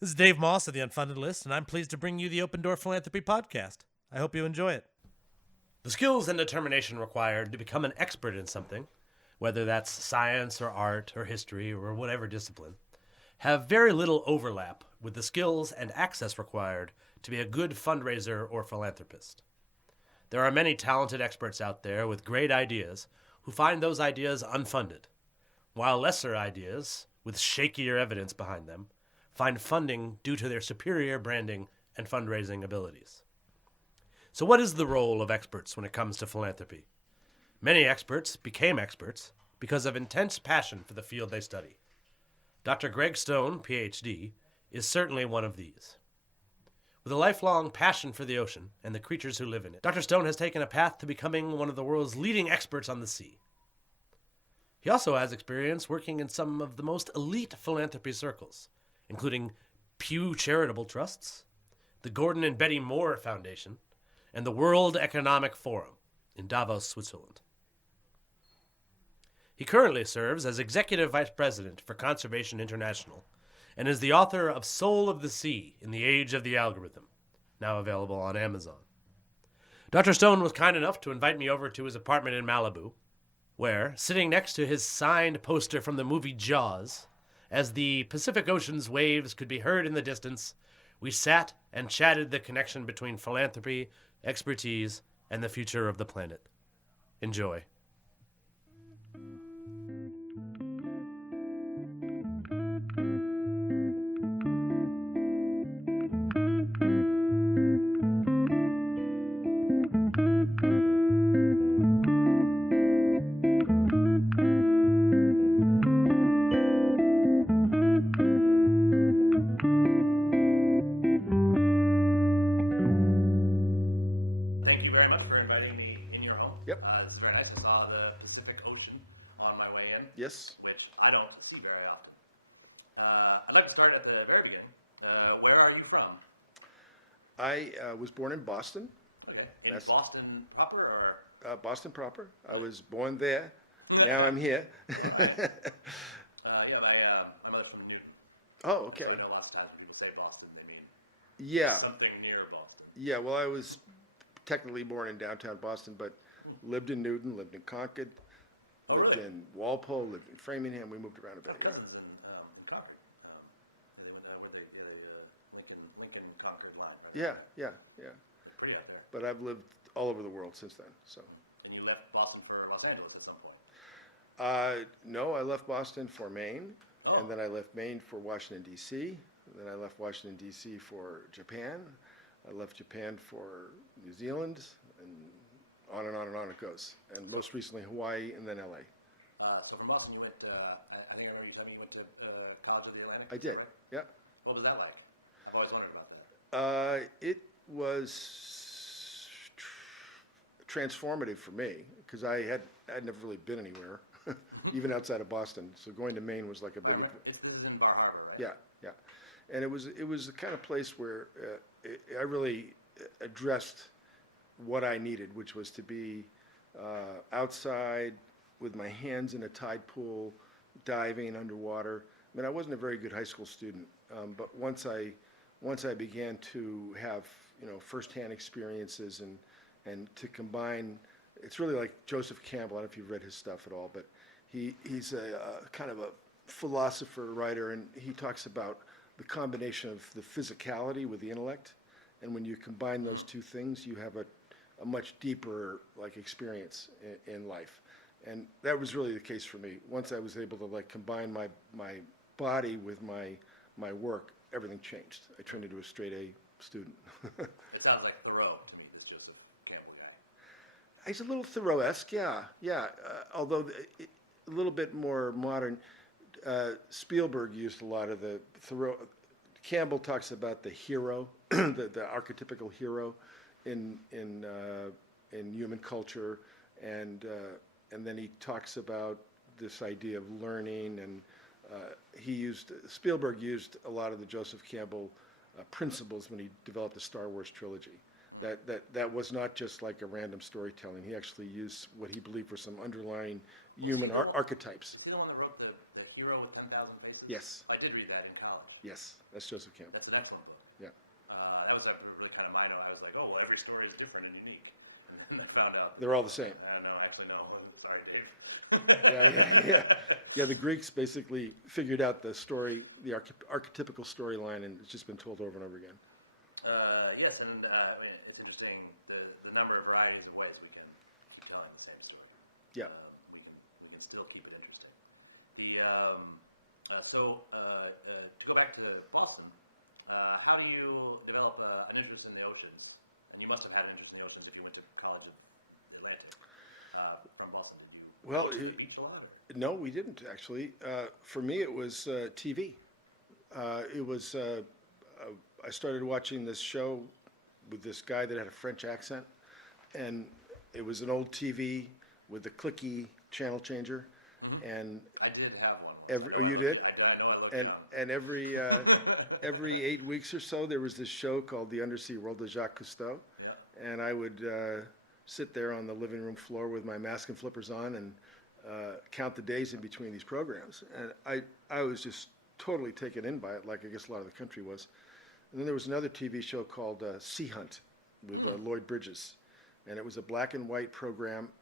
This is Dave Moss of the Unfunded List, and I'm pleased to bring you the Open Door Philanthropy podcast. I hope you enjoy it. The skills and determination required to become an expert in something, whether that's science or art or history or whatever discipline, have very little overlap with the skills and access required to be a good fundraiser or philanthropist. There are many talented experts out there with great ideas who find those ideas unfunded, while lesser ideas, with shakier evidence behind them, find funding due to their superior branding and fundraising abilities. So what is the role of experts when it comes to philanthropy? Many experts became experts because of intense passion for the field they study. Dr. Greg Stone, PhD, is certainly one of these. With a lifelong passion for the ocean and the creatures who live in it, Dr. Stone has taken a path to becoming one of the world's leading experts on the sea. He also has experience working in some of the most elite philanthropy circles, including Pew Charitable Trusts, the Gordon and Betty Moore Foundation, and the World Economic Forum in Davos, Switzerland. He currently serves as Executive Vice President for Conservation International and is the author of Soul of the Sea in the Age of the Algorithm, now available on Amazon. Dr. Stone was kind enough to invite me over to his apartment in Malibu, where, sitting next to his signed poster from the movie Jaws, as the Pacific Ocean's waves could be heard in the distance, we sat and chatted the connection between philanthropy, expertise, and the future of the planet. Enjoy. Thank you very much for inviting me in your home. Yep. This is very nice. I saw the Pacific Ocean on my way in. Yes. Which I don't see very often. I'd like to start at the very beginning. Where are you from? I was born in Boston, Okay. In Yes. Boston proper, or? Boston proper. Really? I was born there. Now I'm here. All right. Yeah, my mother's from Newton. Oh, And okay. so I know lots of times when people say Boston, they mean Yeah. something near Boston. Yeah. Well, I was technically born in downtown Boston, but lived in Newton, lived in Concord. Oh, really? Lived in Walpole, lived in Framingham. We moved around a I bit. have cousins in Concord. Yeah, they went where they Lincoln Concord line right around Yeah. there. Yeah. Yeah. It's pretty out there. But I've lived all over the world since then. So. And you left Boston for Los Angeles at some point. No, I left Boston for Maine. Oh. And then I left Maine for Washington, D.C. Then I left Washington, D.C. for Japan. I left Japan for New Zealand, and on and on and on it goes. And So- most recently Hawaii, and then L.A. So from Boston, you went. I think I remember you telling me you went to College of the Atlantic. I Is did. that right? Yeah. What was that like? I've always wondered about that. It was transformative for me because I'd never really been anywhere, even outside of Boston. So going to Maine was like a If I remember, this is in Bar Harbor, right? Yeah, yeah. And it was the kind of place where I really addressed what I needed, which was to be outside with my hands in a tide pool, diving underwater. I mean, I wasn't a very good high school student, but once I began to have firsthand experiences and to combine, it's really like Joseph Campbell. I don't know if you've read his stuff at all, but he's a kind of a philosopher, writer, and he talks about the combination of the physicality with the intellect, and when you combine those two things, you have a much deeper experience in life, and that was really the case for me. Once I was able to combine my body with my work, everything changed. I turned into a straight A student. It sounds like Thoreau to me, this Joseph Campbell guy. He's a little Thoreau-esque, yeah. Although a little bit more modern. Spielberg used a lot of the Thoreau. Campbell talks about the hero, the archetypical hero in human culture, and then he talks about this idea of learning, and Spielberg used a lot of the Joseph Campbell principles when he developed the Star Wars trilogy. That was not just like a random storytelling. He actually used what he believed were some underlying Well, is he human the one- archetypes. Is he the one that wrote the hero with 10,000 faces? Yes. I did read that in college. Yes, that's Joseph Campbell. That's an excellent book. Yeah. That was really kind of my note. I was like, oh, well, every story is different and unique. And then I found out that They're all the same. No, actually, no. Sorry, Dave. Yeah, the Greeks basically figured out the story, the archetypical storyline, and it's just been told over and over again. Yes, and I mean, it's interesting the number of varieties of ways we can keep telling the same story. Yeah. We can still keep it interesting. To go back to Boston, how do you develop an interest in the oceans? And you must have had an interest in the oceans if you went to College of the Atlantic from Boston. Did you go to the beach a lot? Or? No, we didn't actually. For me, it was TV. It was. I started watching this show with this guy that had a French accent, and it was an old TV with a clicky channel changer. Mm-hmm. And I did have one once. I know I look young. And every 8 weeks or so, there was this show called The Undersea World of Jacques Cousteau. Yeah. And I would sit there on the living room floor with my mask and flippers on and count the days in between these programs. And I was just totally taken in by it, like I guess a lot of the country was. And then there was another TV show called Sea Hunt with Lloyd Bridges. And it was a black and white program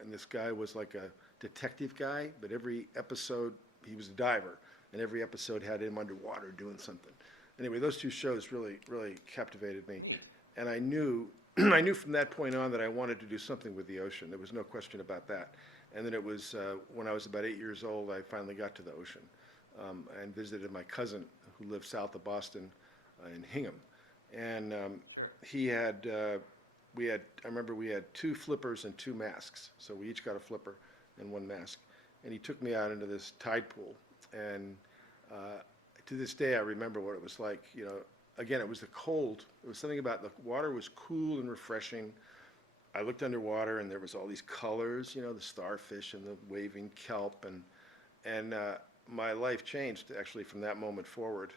and this guy was like a detective guy, but every episode, he was a diver, and every episode had him underwater doing something. Anyway, those two shows really, really captivated me. Neat. And I knew from that point on that I wanted to do something with the ocean. There was no question about that. And then it was when I was about 8 years old, I finally got to the ocean and visited my cousin who lived south of Boston in Hingham. And sure. He had... I remember we had 2 flippers and 2 masks. So we each got a flipper and 1 mask. And he took me out into this tide pool. And to this day, I remember what it was like. You know, again, it was the cold. It was something about the water was cool and refreshing. I looked underwater and there was all these colors, you know, the starfish and the waving kelp. And my life changed actually from that moment forward.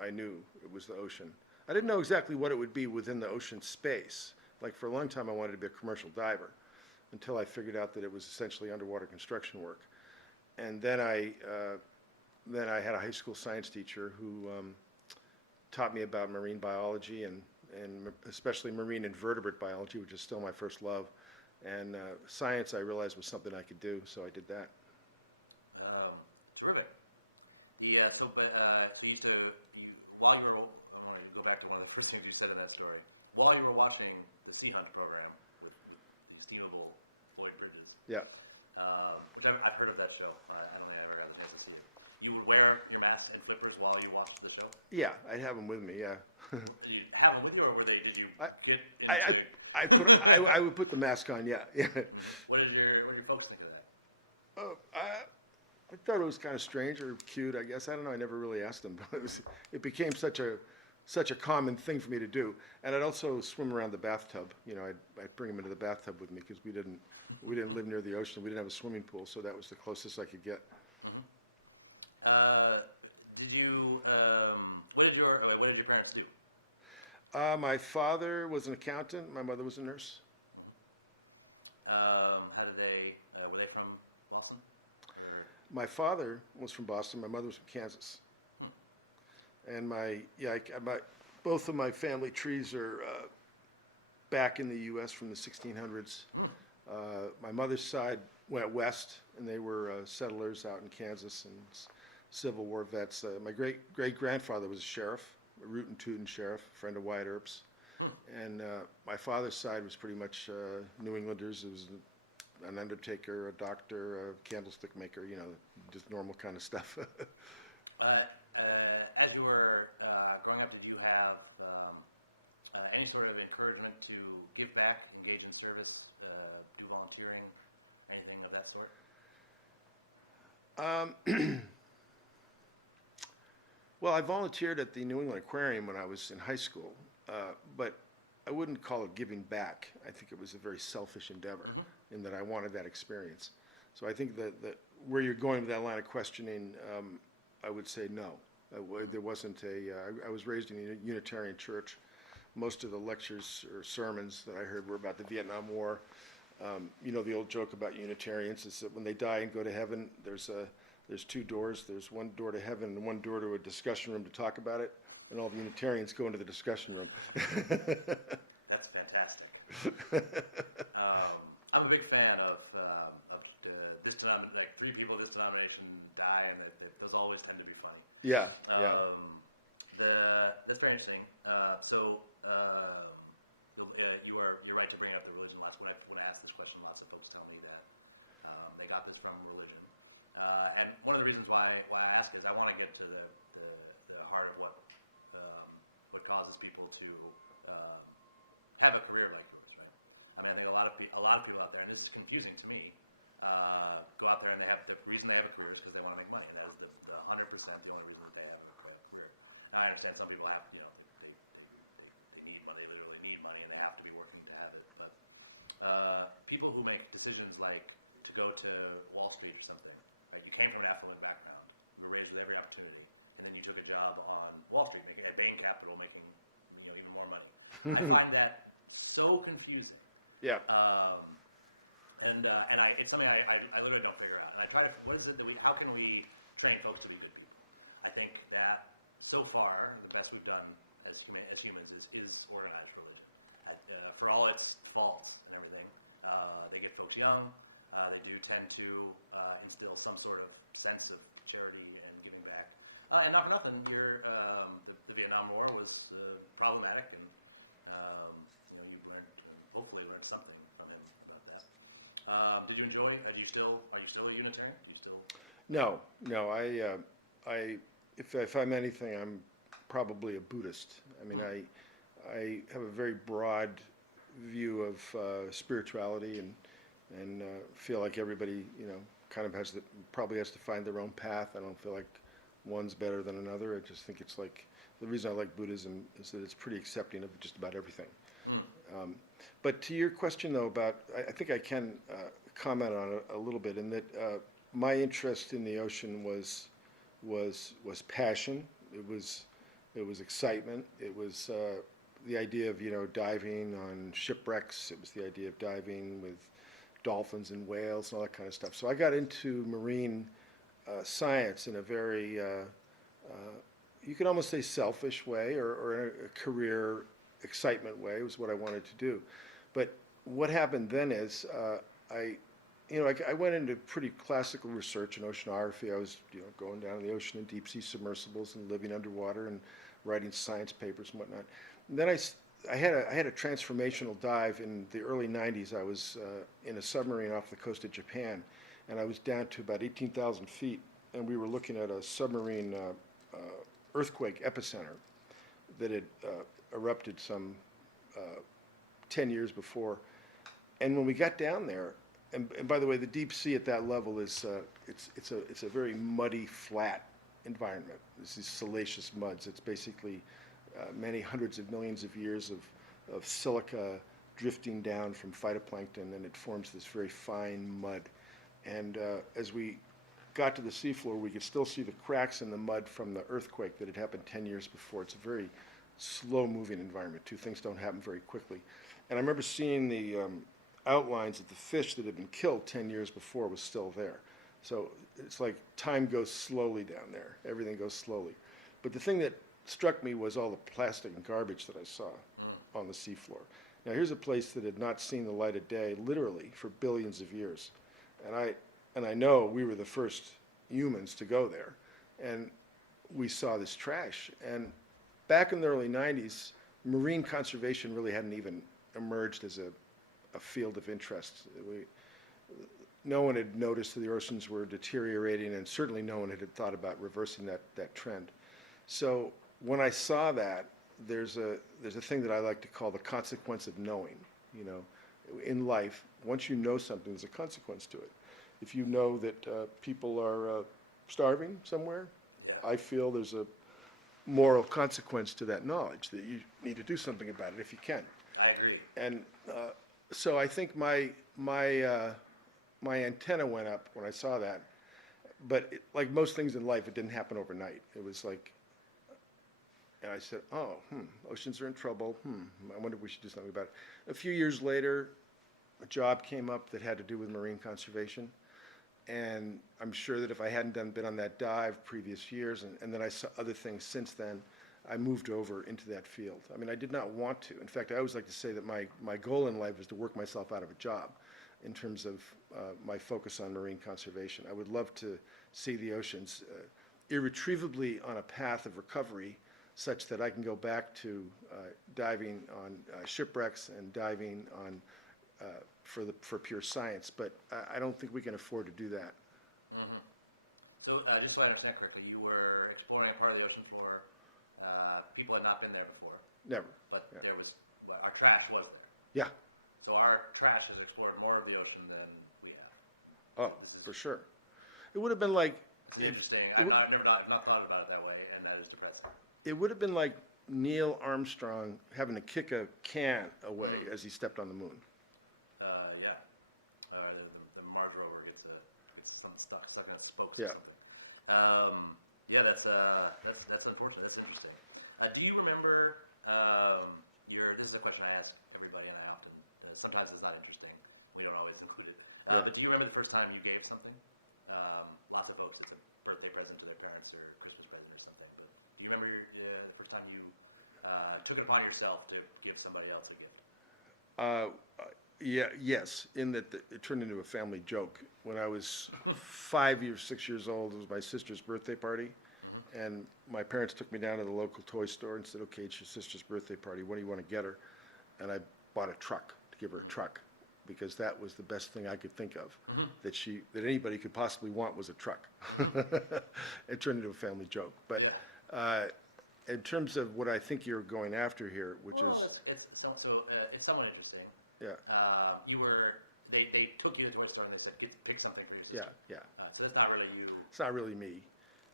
I knew it was the ocean. I didn't know exactly what it would be within the ocean space. Like for a long time I wanted to be a commercial diver until I figured out that it was essentially underwater construction work. And then I had a high school science teacher who taught me about marine biology and especially marine invertebrate biology, which is still my first love. And science I realized was something I could do, so I did that. Terrific. While you were, I want to go back to one of the first things you said in that story. While you were watching the Sea Hunt program with the estimable Lloyd Bridges, yeah, which I've heard of that show. I don't think I ever got the chance to see it. You would wear your masks and flippers while you watched the show? Yeah, I'd have them with me. Yeah. Did you have them with you, or did you get into? I would put the mask on. Yeah. Mm-hmm. What did your folks think of that? I thought it was kind of strange or cute, I guess. I don't know. I never really asked them, but it became such a common thing for me to do. And I'd also swim around the bathtub. You know, I'd bring them into the bathtub with me because we didn't live near the ocean. We didn't have a swimming pool, so that was the closest I could get. Mm-hmm. What did your parents do? My father was an accountant. My mother was a nurse. Mm-hmm. How did they? Were they from Boston, or? My father was from Boston. My mother was from Kansas. And both of my family trees are back in the U.S. from the 1600s. My mother's side went west, and they were settlers out in Kansas and Civil War vets. My great-grandfather was a sheriff, a rootin' tootin' sheriff, a friend of Wyatt Earp's. And my father's side was pretty much New Englanders. It was an undertaker, a doctor, a candlestick maker, you know, just normal kind of stuff. As you were growing up, did you have any sort of encouragement to give back, engage in service, do volunteering, anything of that sort? Well, I volunteered at the New England Aquarium when I was in high school, but I wouldn't call it giving back. I think it was a very selfish endeavor in that I wanted that experience. So I think that where you're going with that line of questioning, I would say no. There wasn't I was raised in a Unitarian church, most of the lectures or sermons that I heard were about the Vietnam War. You know the old joke about Unitarians is that when they die and go to heaven, there's two doors. There's one door to heaven and one door to a discussion room to talk about it, and all the Unitarians go into the discussion room. That's fantastic. I'm a big fan of this denomination. Like 3 people of this denomination die, and those always tend to be funny. Yeah. That's very interesting. You're right to bring up the religion. When I ask this question, lots of folks tell me that they got this from religion. And one of the reasons why I ask is I want to get to the heart of what causes people to have a career like yours, right? I mean, I think a lot of people out there, and this is confusing to me, go out there and the reason they have a career is because they want to make money, and that is the 100% the only reason that they have a career. Now I understand some people have, they need money, they literally need money, and they have to be working to have it. But people who make decisions like to go to Wall Street or something, right? You came from an affluent background, you were raised with every opportunity, and then you took a job on Wall Street, at Bain Capital, making even more money. I find that so confusing. Yeah. And it's something I literally don't figure out. And I try to, what is it that how can we train folks to be good people? I think that so far, the best we've done as humans is organized religion. For all its faults and everything, they get folks young. They do tend to instill some sort of sense of charity and giving back. And not for nothing, the Vietnam War was problematic, and you've hopefully learned something from him about that. Did you enjoy? Are you still a Unitarian? Do you still? No. If I'm anything, I'm probably a Buddhist. I mean, I have a very broad view of spirituality, and feel like everybody, kind of probably has to find their own path. I don't feel like one's better than another. I just think it's like, the reason I like Buddhism is that it's pretty accepting of just about everything. But to your question though about, I think I can comment on it a little bit, in that my interest in the ocean was passion. It was excitement. It was the idea of diving on shipwrecks. It was the idea of diving with dolphins and whales and all that kind of stuff. So I got into marine science in a very, you could almost say selfish way, or a career excitement way. It was what I wanted to do. But what happened then is I went into pretty classical research in oceanography. I was going down to the ocean in deep sea submersibles and living underwater and writing science papers and whatnot. And then I had a transformational dive in the early 90s. I was in a submarine off the coast of Japan, and I was down to about 18,000 feet, and we were looking at a submarine earthquake epicenter that had erupted some 10 years before. And when we got down there, and by the way, the deep sea at that level is it's a very muddy, flat environment. This is salacious muds. It's basically many hundreds of millions of years of silica drifting down from phytoplankton, and it forms this very fine mud. And as we got to the seafloor, we could still see the cracks in the mud from the earthquake that had happened 10 years before. It's a very slow-moving environment. Two things don't happen very quickly. And I remember seeing the outlines of the fish that had been killed 10 years before was still there. So it's like time goes slowly down there. Everything goes slowly. But the thing that struck me was all the plastic and garbage that I saw on the seafloor. Now here's a place that had not seen the light of day literally for billions of years. And I know we were the first humans to go there. And we saw this trash. And back in the early 90s, marine conservation really hadn't even emerged as a field of interest. No one had noticed that the oceans were deteriorating, and certainly no one had thought about reversing that trend. So when I saw that, there's a thing that I like to call the consequence of knowing. In life, once you know something, there's a consequence to it. If you know that people are starving somewhere, I feel there's a moral consequence to that knowledge, that you need to do something about it if you can. I agree. And so I think my antenna went up when I saw that. But like most things in life, it didn't happen overnight. It was like, And I said, oh, oceans are in trouble. I wonder if we should do something about it. A few years later, a job came up that had to do with marine conservation. And I'm sure that if I hadn't been on that dive previous years, and then I saw other things since then, I moved over into that field. I mean, I did not want to. In fact, I always like to say that my goal in life was to work myself out of a job in terms of my focus on marine conservation. I would love to see the oceans irretrievably on a path of recovery such that I can go back to diving on shipwrecks and diving on for pure science, but I don't think we can afford to do that. Mm-hmm. So just so I understand correctly, you were exploring a part of the ocean floor. People had not been there before. Never. But Yeah. there was, our trash was there. Yeah. So our trash has explored more of the ocean than we have. This is for sure. It would have been like. It's an interesting. I've not thought about it that way, and that is depressing. It would have been like Neil Armstrong having to kick a can away as he stepped on the moon. Yeah. The Mars rover gets something stuck in its spokes or something. Yeah, that's unfortunate. That's interesting. Do you remember this is a question I ask everybody, and I often sometimes it's not interesting. We don't always include it. But do you remember the first time you gave something? Lots of folks, it's a birthday present to their parents or Christmas present or something. But do you remember the first time you took it upon yourself to give somebody else a gift? Yes, in that it turned into a family joke. When I was 6 years old, it was my sister's birthday party, and my parents took me down to the local toy store and said, okay, it's your sister's birthday party, what do you want to get her? And I bought a truck to give her a truck, because that was the best thing I could think of, that anybody could possibly want was a truck. It turned into a family joke. But Yeah. In terms of what I think you're going after here, which is... it's somewhat interesting. Yeah. They took you to the toy store and they said, pick something for your sister. Yeah. So that's not really you. It's not really me.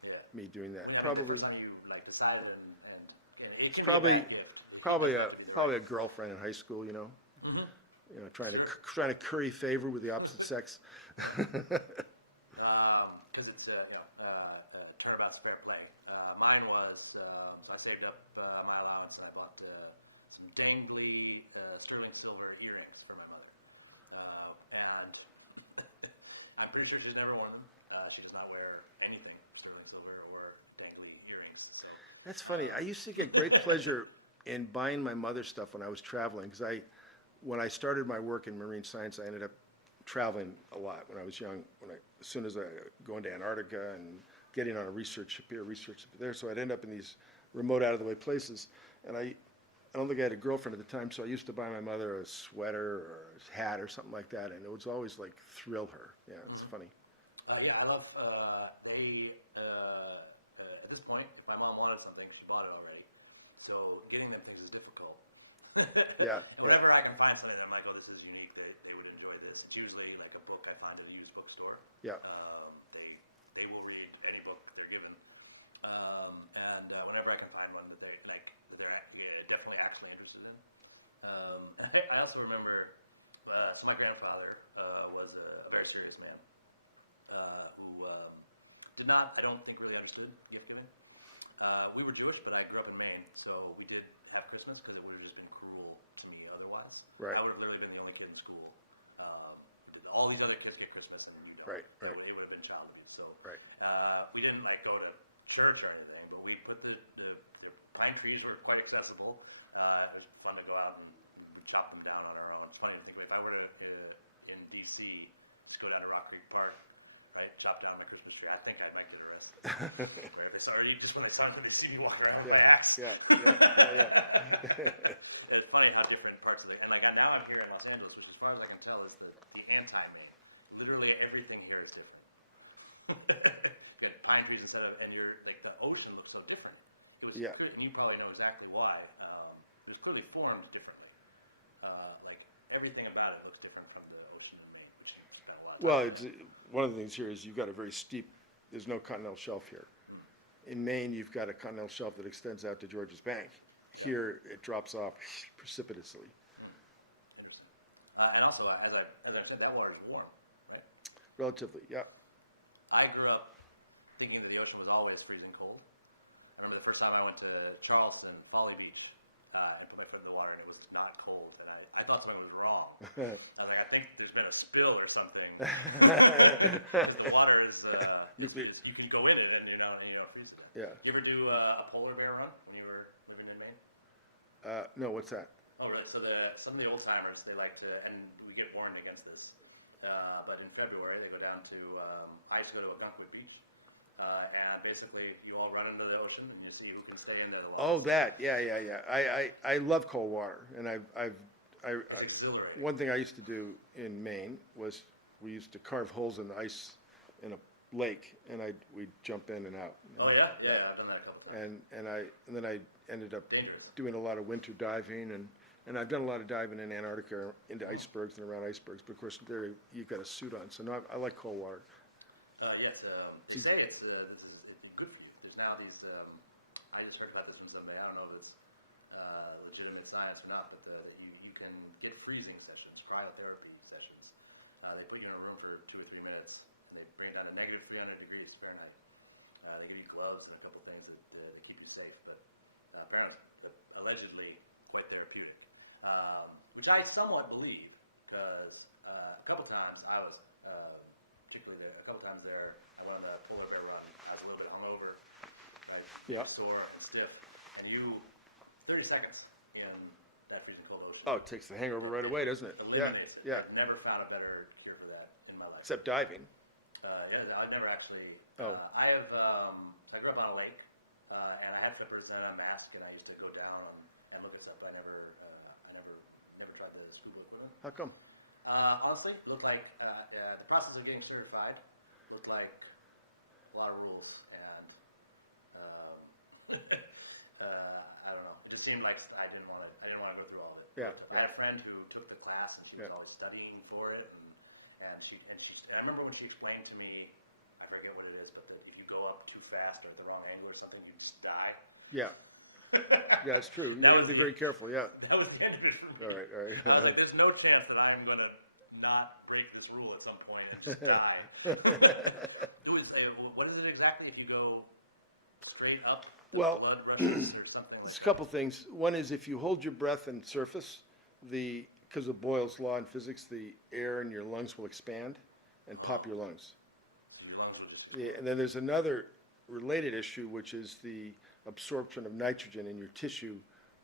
Yeah. Me doing that. I mean, the first time you decided and it can be a bad gift. It doesn't have to be the right. Probably a girlfriend in high school, you know. Trying to curry favor with the opposite sex. Because it's turnabout's fair play. Mine was so I saved up my allowance and I bought some dangly sterling silver earrings for my mother, and I'm pretty sure she's never worn them. She does not wear anything sterling silver or dangly earrings. So that's funny. I used to get great pleasure in buying my mother stuff when I was traveling, because when I started my work in marine science, I ended up traveling a lot when I was young. As soon as I going to Antarctica and getting on a research ship here, research ship there, so I'd end up in these remote, out of the way places. And I don't think I had a girlfriend at the time, so I used to buy my mother a sweater or a hat or something like that, and it was always like thrill her. Yeah, it's funny. Yeah, I love at this point, if my mom wanted something, she bought it already. So getting them things is difficult. Yeah. And whenever I can find something that I'm like, oh, this is unique, they would enjoy this. It's usually like a book I find at a used bookstore. Yeah. They will read any book they're given. And whenever I can find one that they're definitely actually interested in. And I also remember, so my grandfather was a very serious man who did not, I don't think, really understood gift giving. We were Jewish, but I grew up in Maine, so we did have Christmas because it would have just been cruel to me otherwise. Right. I would have literally been the only kid in school who did. All these other kids get Christmas and you don't. Right. It would have been child abuse. So Right. We didn't go to church or anything, but we put the pine trees were quite accessible. It was fun to go out and we would chop them down on our own. It's funny to think about. If I were to in D.C. just go down to Rock Creek Park, right, chop down my Christmas tree, I think I might get arrested. Right, if they saw, or just when they see me walking around with my axe. Yeah. It's funny how different parts of and now I'm here in Los Angeles, which as far as I can tell is the anti-Maine. Literally everything here is different. You got pine trees instead of, and the ocean looks so different. It was, and you probably know exactly why. It was clearly formed differently. Everything about it looks different from the ocean in Maine, which you spent a lot of time Well, one of the things here is you've got a very steep, there's no continental shelf here. In Maine, you've got a continental shelf that extends out to George's Bank. Yeah. Here, it drops off precipitously. Interesting. And also, as I understand, that water is warm, right? Relatively, yeah. I grew up thinking that the ocean was always freezing cold. remember the first time I went to Charleston, Folly Beach, and put my foot in the water, and it was not cold, and I thought something was wrong. I was like, I think there's been a spill or something, because the water is you can go in it and you don't freeze to death. Yeah. Did you ever do a polar bear run when you were living in Maine? No, what's that? Oh, really? So some of the old timers, they like to, and we get warned against this, but in February they go down to, I used to go to Ogunquit Beach, and basically you all run into the ocean and you see who can stay in there the Oh, longest. that. Yeah. I love cold water, and It's exhilarating. One thing I used to do in Maine was we used to carve holes in the ice in a lake, and we'd jump in and out. Oh yeah, I've done that a couple times. And then I ended up Dangerous. doing a lot of winter diving, and I've done a lot of diving in Antarctica into Mm-hmm. icebergs and around icebergs. But of course, you've got a suit on, so now I like cold water. Yeah, they say it's good for you. There's now these. I just heard about this from somebody. I don't know if it's legitimate science or not, but that you can get freezing sessions, cryotherapy sessions. They put you in a room for 2 or 3 minutes, and they bring it down to negative 300 degrees Fahrenheit. They give you gloves and a couple things that keep you safe, but apparently, allegedly, quite therapeutic, which I somewhat believe, because a couple times I was. Particularly a couple times there, I went on the polar bear run. I was a little bit hungover, right? Maybe Yeah. sore and stiff. And 30 seconds in that freezing cold ocean. Oh, it takes the hangover right away, doesn't it? Eliminates it. Yeah. I've never found a better cure for that in my life. Except diving. Yeah, I've never actually. Oh. I have. So I grew up on a lake, and I had flippers and a mask, and I used to go down and look at stuff, but I never tried the scuba equipment. How come? Honestly, it looked like the process of getting certified looked like a lot of rules, and I don't know. It just seemed like I didn't want to go through all of it. It Yeah. looked tough. I had a friend who took the class, and she was Yeah. always studying for it, and I remember when she explained to me, I forget what it is, but that if you go up too fast or at the wrong angle or something, you just die. Yeah. That's true. That was Very careful. Yeah. That was the end of it for me. All right. I was like, there's no chance that I am going to not break this rule at some point and just die. It was what is it exactly? If you go straight up, the Well, blood rushes or something like There's a that. couple things. One is if you hold your breath and surface, because of Boyle's law in physics, the air in your lungs will expand and pop your lungs. So your lungs will just explode. Yeah, and then there's another related issue, which is the absorption of nitrogen in your tissue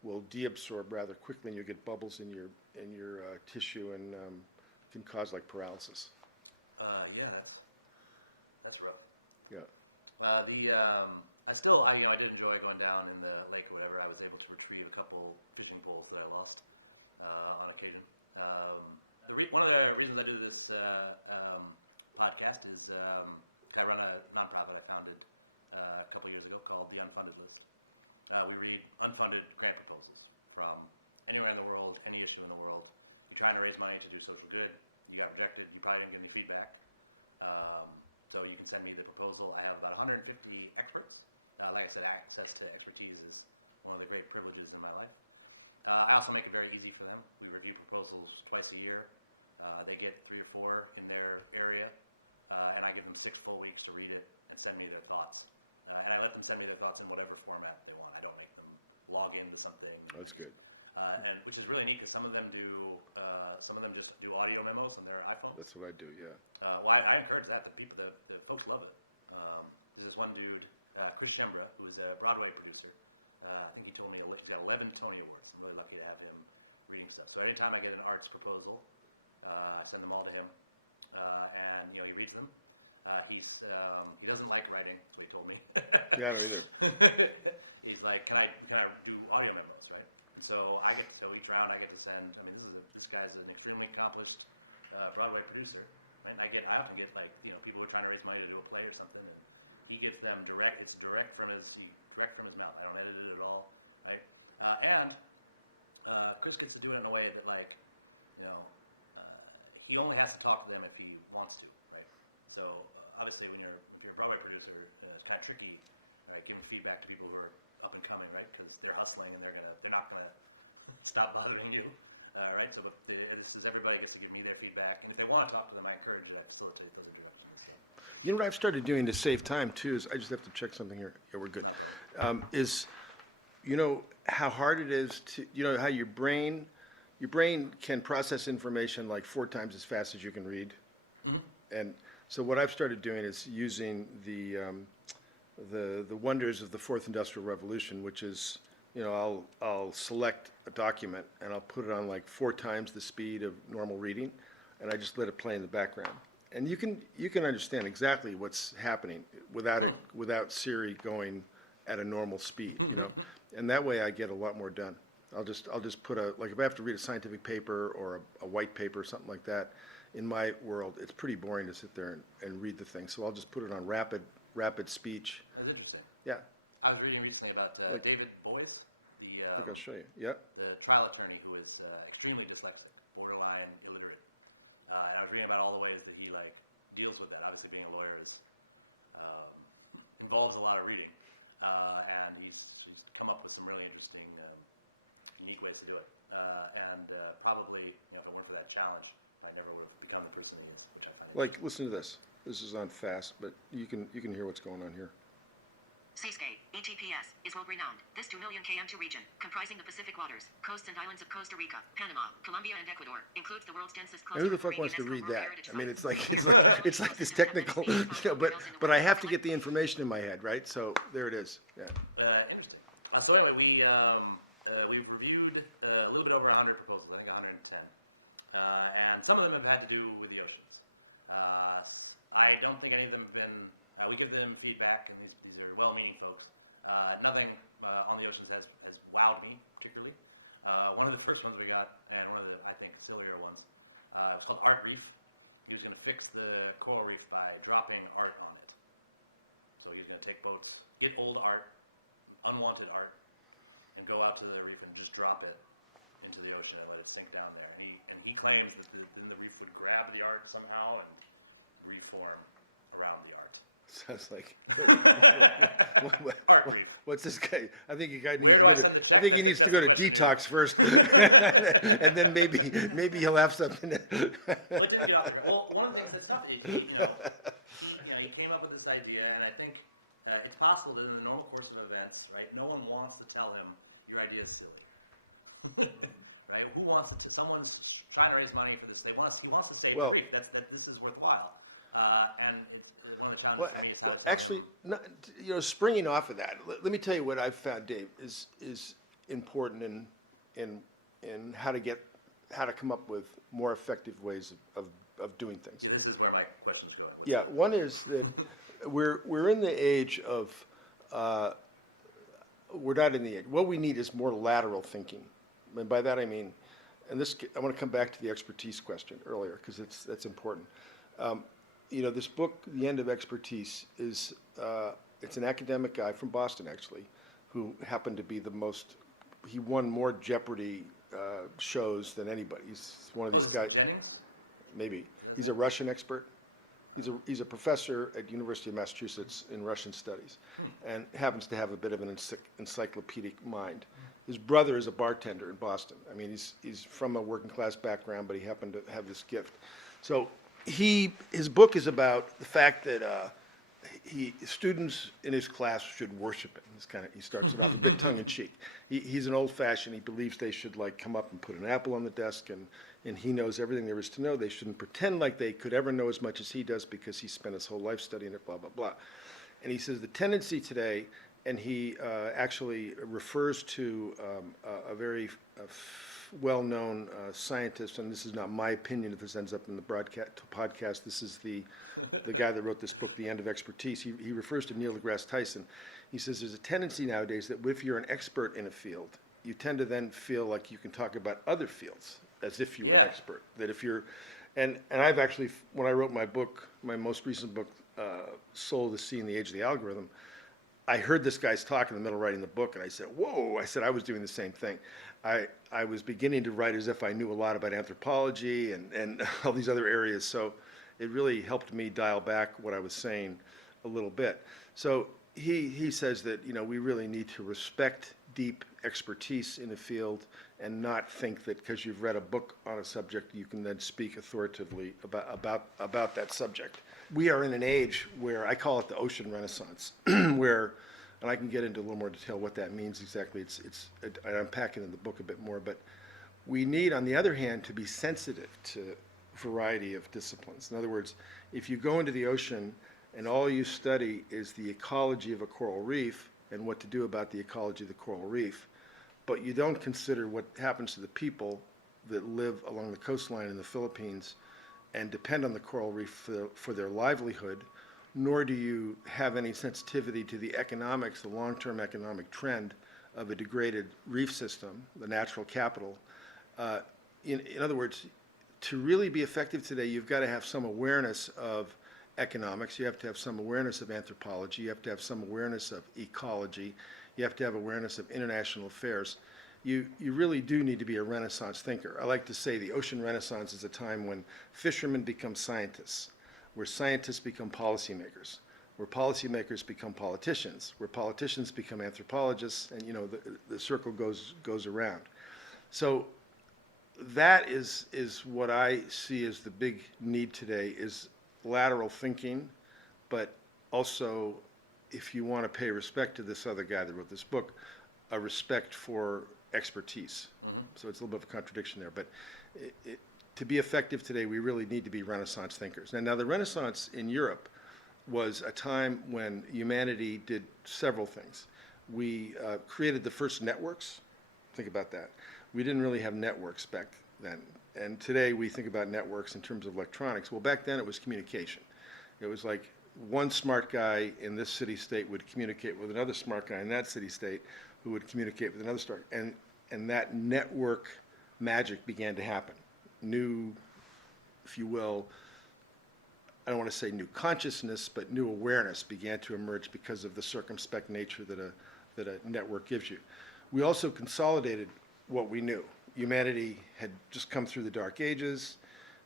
will deabsorb rather quickly, and you get bubbles in your tissue, and can cause like paralysis. Yeah, that's rough. Yeah. I did enjoy going down in the lake or whatever. I was able to retrieve a couple fishing poles that I lost on occasion. One of the reasons I do this podcast is I run a nonprofit I founded a couple years ago called the Unfunded List. We read unfunded grant proposals from anywhere in the world, any issue in the world. You're trying to raise money to do social good. You got rejected. You probably didn't get any feedback. So you can send me the proposal. I have about 150 experts. Like I said, access to expertise is one of the great privileges in my life. I also make it very easy for them. We review proposals twice a year. They get 3 or 4 in their area, and I give them 6 full weeks to read it and send me their thoughts. And I let them send me their thoughts in whatever format they want. I don't make them log into something. And That's good. And which is really neat because some of them just do audio memos on their iPhones. That's what I do. Yeah. Well, I encourage that. The folks love it. There's this one dude, Chris Shembra, who is a Broadway producer. I think he told me he's got 11 Tony Awards. I'm really lucky to have him reading stuff. So anytime I get an arts proposal, I send them all to him, and he reads them. He doesn't like writing. That's what he told me. Yeah, I do. He's like, can I do audio memos, right? And so each round I get to send. I mean, this guy's an extremely accomplished Broadway producer, right? And I often get people who are trying to raise money to do a play or something, and he gives them direct. It's direct from his mouth. I don't edit it at all, right? And Chris gets to do it in a way that he only has to talk to them if he wants to, right? So obviously, if you're a Broadway producer, it's kind of tricky, all right, giving feedback to people who are up and coming, right? Because they're hustling and they're not gonna stop bothering you. Right? So, but this is everybody gets to give me their feedback, and if they want to talk to them, I encourage it. I facilitate those introductions and stuff. You know what I've started doing to save time too is I just have to check something here. Yeah, we're good. Not a problem. Is you know how hard it is to how your brain can process information like 4 times as fast as you can read. Mm-hmm. And so what I've started doing is using the wonders of the Fourth Industrial Revolution, which is I'll select a document and I'll put it on like 4 times the speed of normal reading, and I just let it play in the background. And you can understand exactly what's happening without Siri going at a normal speed. And that way I get a lot more done. I'll just put like if I have to read a scientific paper or a white paper or something like that, in my world it's pretty boring to sit there and read the thing. So I'll just put it on rapid speech. That's interesting. Yeah. I was reading recently about David Boies, I'll show you. Yep. the trial attorney who is extremely dyslexic, borderline illiterate. And I was reading about all the ways that he deals with that. Obviously, being a lawyer is involves a lot of reading, and he's come up with some really interesting, unique ways to do it. And probably, if it weren't for that challenge, I never would have become the person he is, which I find interesting. Listen to this. This is on fast, but you can hear what's going on here. Seascape, ETPS, is world-renowned. This 2 million km2 region, comprising the Pacific waters, coasts and islands of Costa Rica, Panama, Colombia, and Ecuador, includes the world's densest Now, who cluster the fuck of wants to UNESCO read World that? Heritage I mean, Sites. it's like this technical, but I have to get the information in my head, right? So there it is. Yeah. Interesting. So anyway, we've reviewed a little bit over 100 proposals. I think 110, and some of them have had to do with the oceans. I don't think any of them have been. We give them feedback, and these are well-meaning folks. Nothing on the oceans has wowed me particularly. One of the first ones we got, and one of the, I think, sillier ones, it was called Art Reef. He was going to fix the coral reef by dropping art on it. So he was going to take boats, get old art, unwanted art, and go out to the reef and just drop it into the ocean and let it sink down there. And he claims that then the reef would grab the art somehow and reform around the art. Sounds like Art Reef. What's this guy? I think you guys. Where do I send the check? I I think that's the question here. Detox first, and then maybe he'll have something. Well, it didn't get off the ground. Well, one of the things that's tough is he came up with this idea, and I think it's possible that in the normal course of events, right, no one wants to tell him your idea is silly. Right? Who wants to? Someone's trying to raise money for this. He wants to save the reef. This is worthwhile. And it's one of the challenges for me is how to tell him. Springing off of that, let me tell you what I've found, Dave, is important in how to come up with more effective ways of doing things. Yeah, this is where my question's going. One is that we're in the age of we're not in the age. What we need is more lateral thinking. And by that I mean, and I want to come back to the expertise question earlier because that's important. This book, The End of Expertise, is it's an academic guy from Boston actually, who happened to be he won more Jeopardy shows than anybody. He's one of these guys. This is Jennings? Maybe. His He's name? a Russian expert. He's a professor at University of Massachusetts in Russian studies, and happens to have a bit of an encyclopedic mind. His brother is a bartender in Boston. I mean, he's from a working class background, but he happened to have this gift. So his book is about the fact that students in his class should worship him. He starts it off a bit tongue in cheek. He's an old-fashioned. He believes they should come up and put an apple on the desk, and he knows everything there is to know. They shouldn't pretend like they could ever know as much as he does because he spent his whole life studying it. Blah blah blah. And he says the tendency today, and he actually refers to a very well-known scientist, and this is not my opinion if this ends up in the podcast. This is the guy that wrote this book, The End of Expertise. He refers to Neil deGrasse Tyson. He says there's a tendency nowadays that if you're an expert in a field, you tend to then feel like you can talk about other fields as if you're an expert. That if you're, and I've actually, when I wrote my book, my most recent book, Soul of the Sea and the Age of the Algorithm, I heard this guy's talk in the middle of writing the book, and I said, whoa, I was doing the same thing. I was beginning to write as if I knew a lot about anthropology and all these other areas, so it really helped me dial back what I was saying a little bit. So he says that we really need to respect deep expertise in a field and not think that because you've read a book on a subject, you can then speak authoritatively about that subject. We are in an age where I call it the ocean renaissance, where, and I can get into a little more detail what that means exactly. I unpack it in the book a bit more, but we need, on the other hand, to be sensitive to variety of disciplines. In other words, if you go into the ocean and all you study is the ecology of a coral reef and what to do about the ecology of the coral reef, but you don't consider what happens to the people that live along the coastline in the Philippines and depend on the coral reef for their livelihood, nor do you have any sensitivity to the economics, the long-term economic trend of a degraded reef system, the natural capital. In other words, to really be effective today, you've got to have some awareness of economics, you have to have some awareness of anthropology, you have to have some awareness of ecology, you have to have awareness of international affairs. You really do need to be a Renaissance thinker. I like to say the ocean Renaissance is a time when fishermen become scientists, where scientists become policymakers, where policymakers become politicians, where politicians become anthropologists, and the circle goes around. So that is what I see as the big need today, is lateral thinking, but also, if you want to pay respect to this other guy that wrote this book, a respect for expertise. Mm-hmm. So it's a little bit of a contradiction there, but to be effective today, we really need to be Renaissance thinkers. Now the Renaissance in Europe was a time when humanity did several things. We created the first networks. Think about that. We didn't really have networks back then. And today we think about networks in terms of electronics. Well, back then it was communication. It was like one smart guy in this city-state would communicate with another smart guy in that city-state who would communicate with another smart. And that network magic began to happen. New, if you will, I don't want to say new consciousness, but new awareness began to emerge because of the circumspect nature that a network gives you. We also consolidated what we knew. Humanity had just come through the Dark Ages.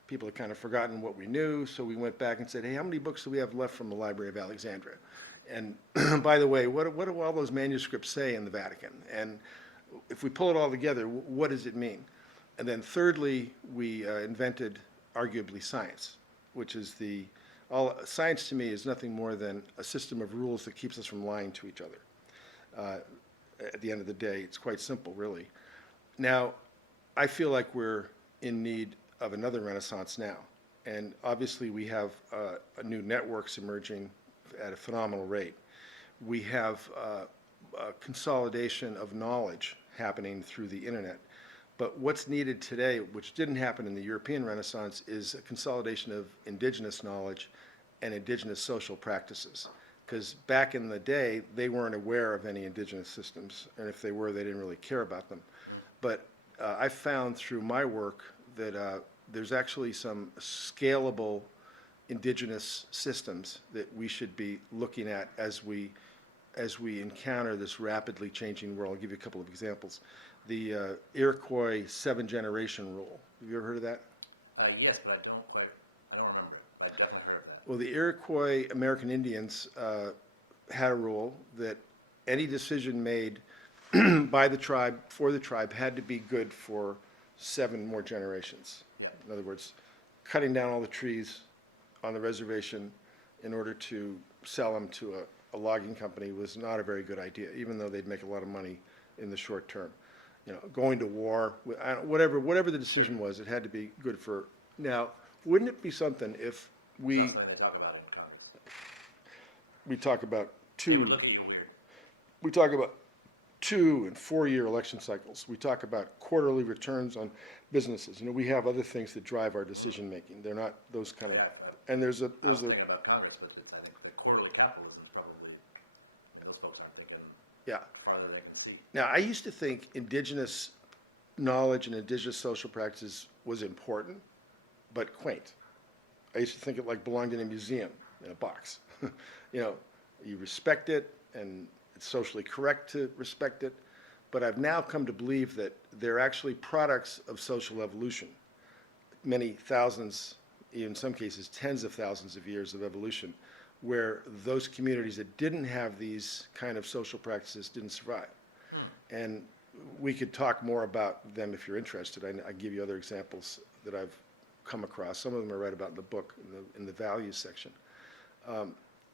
People had kind of forgotten what we knew, so we went back and said, hey, how many books do we have left from the Library of Alexandria? And by the way, what do all those manuscripts say in the Vatican? And if we pull it all together, what does it mean? And then thirdly, we invented arguably science, which is science to me is nothing more than a system of rules that keeps us from lying to each other. At the end of the day, it's quite simple, really. Now, I feel like we're in need of another renaissance now. And obviously we have new networks emerging at a phenomenal rate. We have a consolidation of knowledge happening through the internet. But what's needed today, which didn't happen in the European Renaissance, is a consolidation of indigenous knowledge and indigenous social practices. Because back in the day, they weren't aware of any indigenous systems, and if they were, they didn't really care about them. But I found through my work that there's actually some scalable indigenous systems that we should be looking at as we encounter this rapidly changing world. I'll give you a couple of examples. The Iroquois 7-generation rule. Have you ever heard of that? Yes, but I don't remember it, but I've definitely heard of that. Well, the Iroquois American Indians had a rule that any decision made by the tribe, for the tribe, had to be good for 7 more generations. Yep. In other words, cutting down all the trees on the reservation in order to sell them to a logging company was not a very good idea, even though they'd make a lot of money in the short term. Going to war, whatever the decision was, it had to be good for. Now, wouldn't it be something if It's not something they talk about in Congress. We talk about They would look at you weird. We talk about 2- and 4-year election cycles. We talk about quarterly returns on businesses. We have other things that drive our decision making. They're not those kind of. And I was thinking about Congress, but I think the quarterly capitalism is probably. Those folks aren't thinking. Yeah. Farther than they can see. Now, I used to think indigenous knowledge and indigenous social practices was important, but quaint. I used to think it belonged in a museum, in a box. You respect it, and it's socially correct to respect it, but I've now come to believe that they're actually products of social evolution. Many thousands, even in some cases tens of thousands of years of evolution, where those communities that didn't have these kind of social practices didn't survive. And we could talk more about them if you're interested. I give you other examples that I've come across. Some of them I read about in the book, in the values section.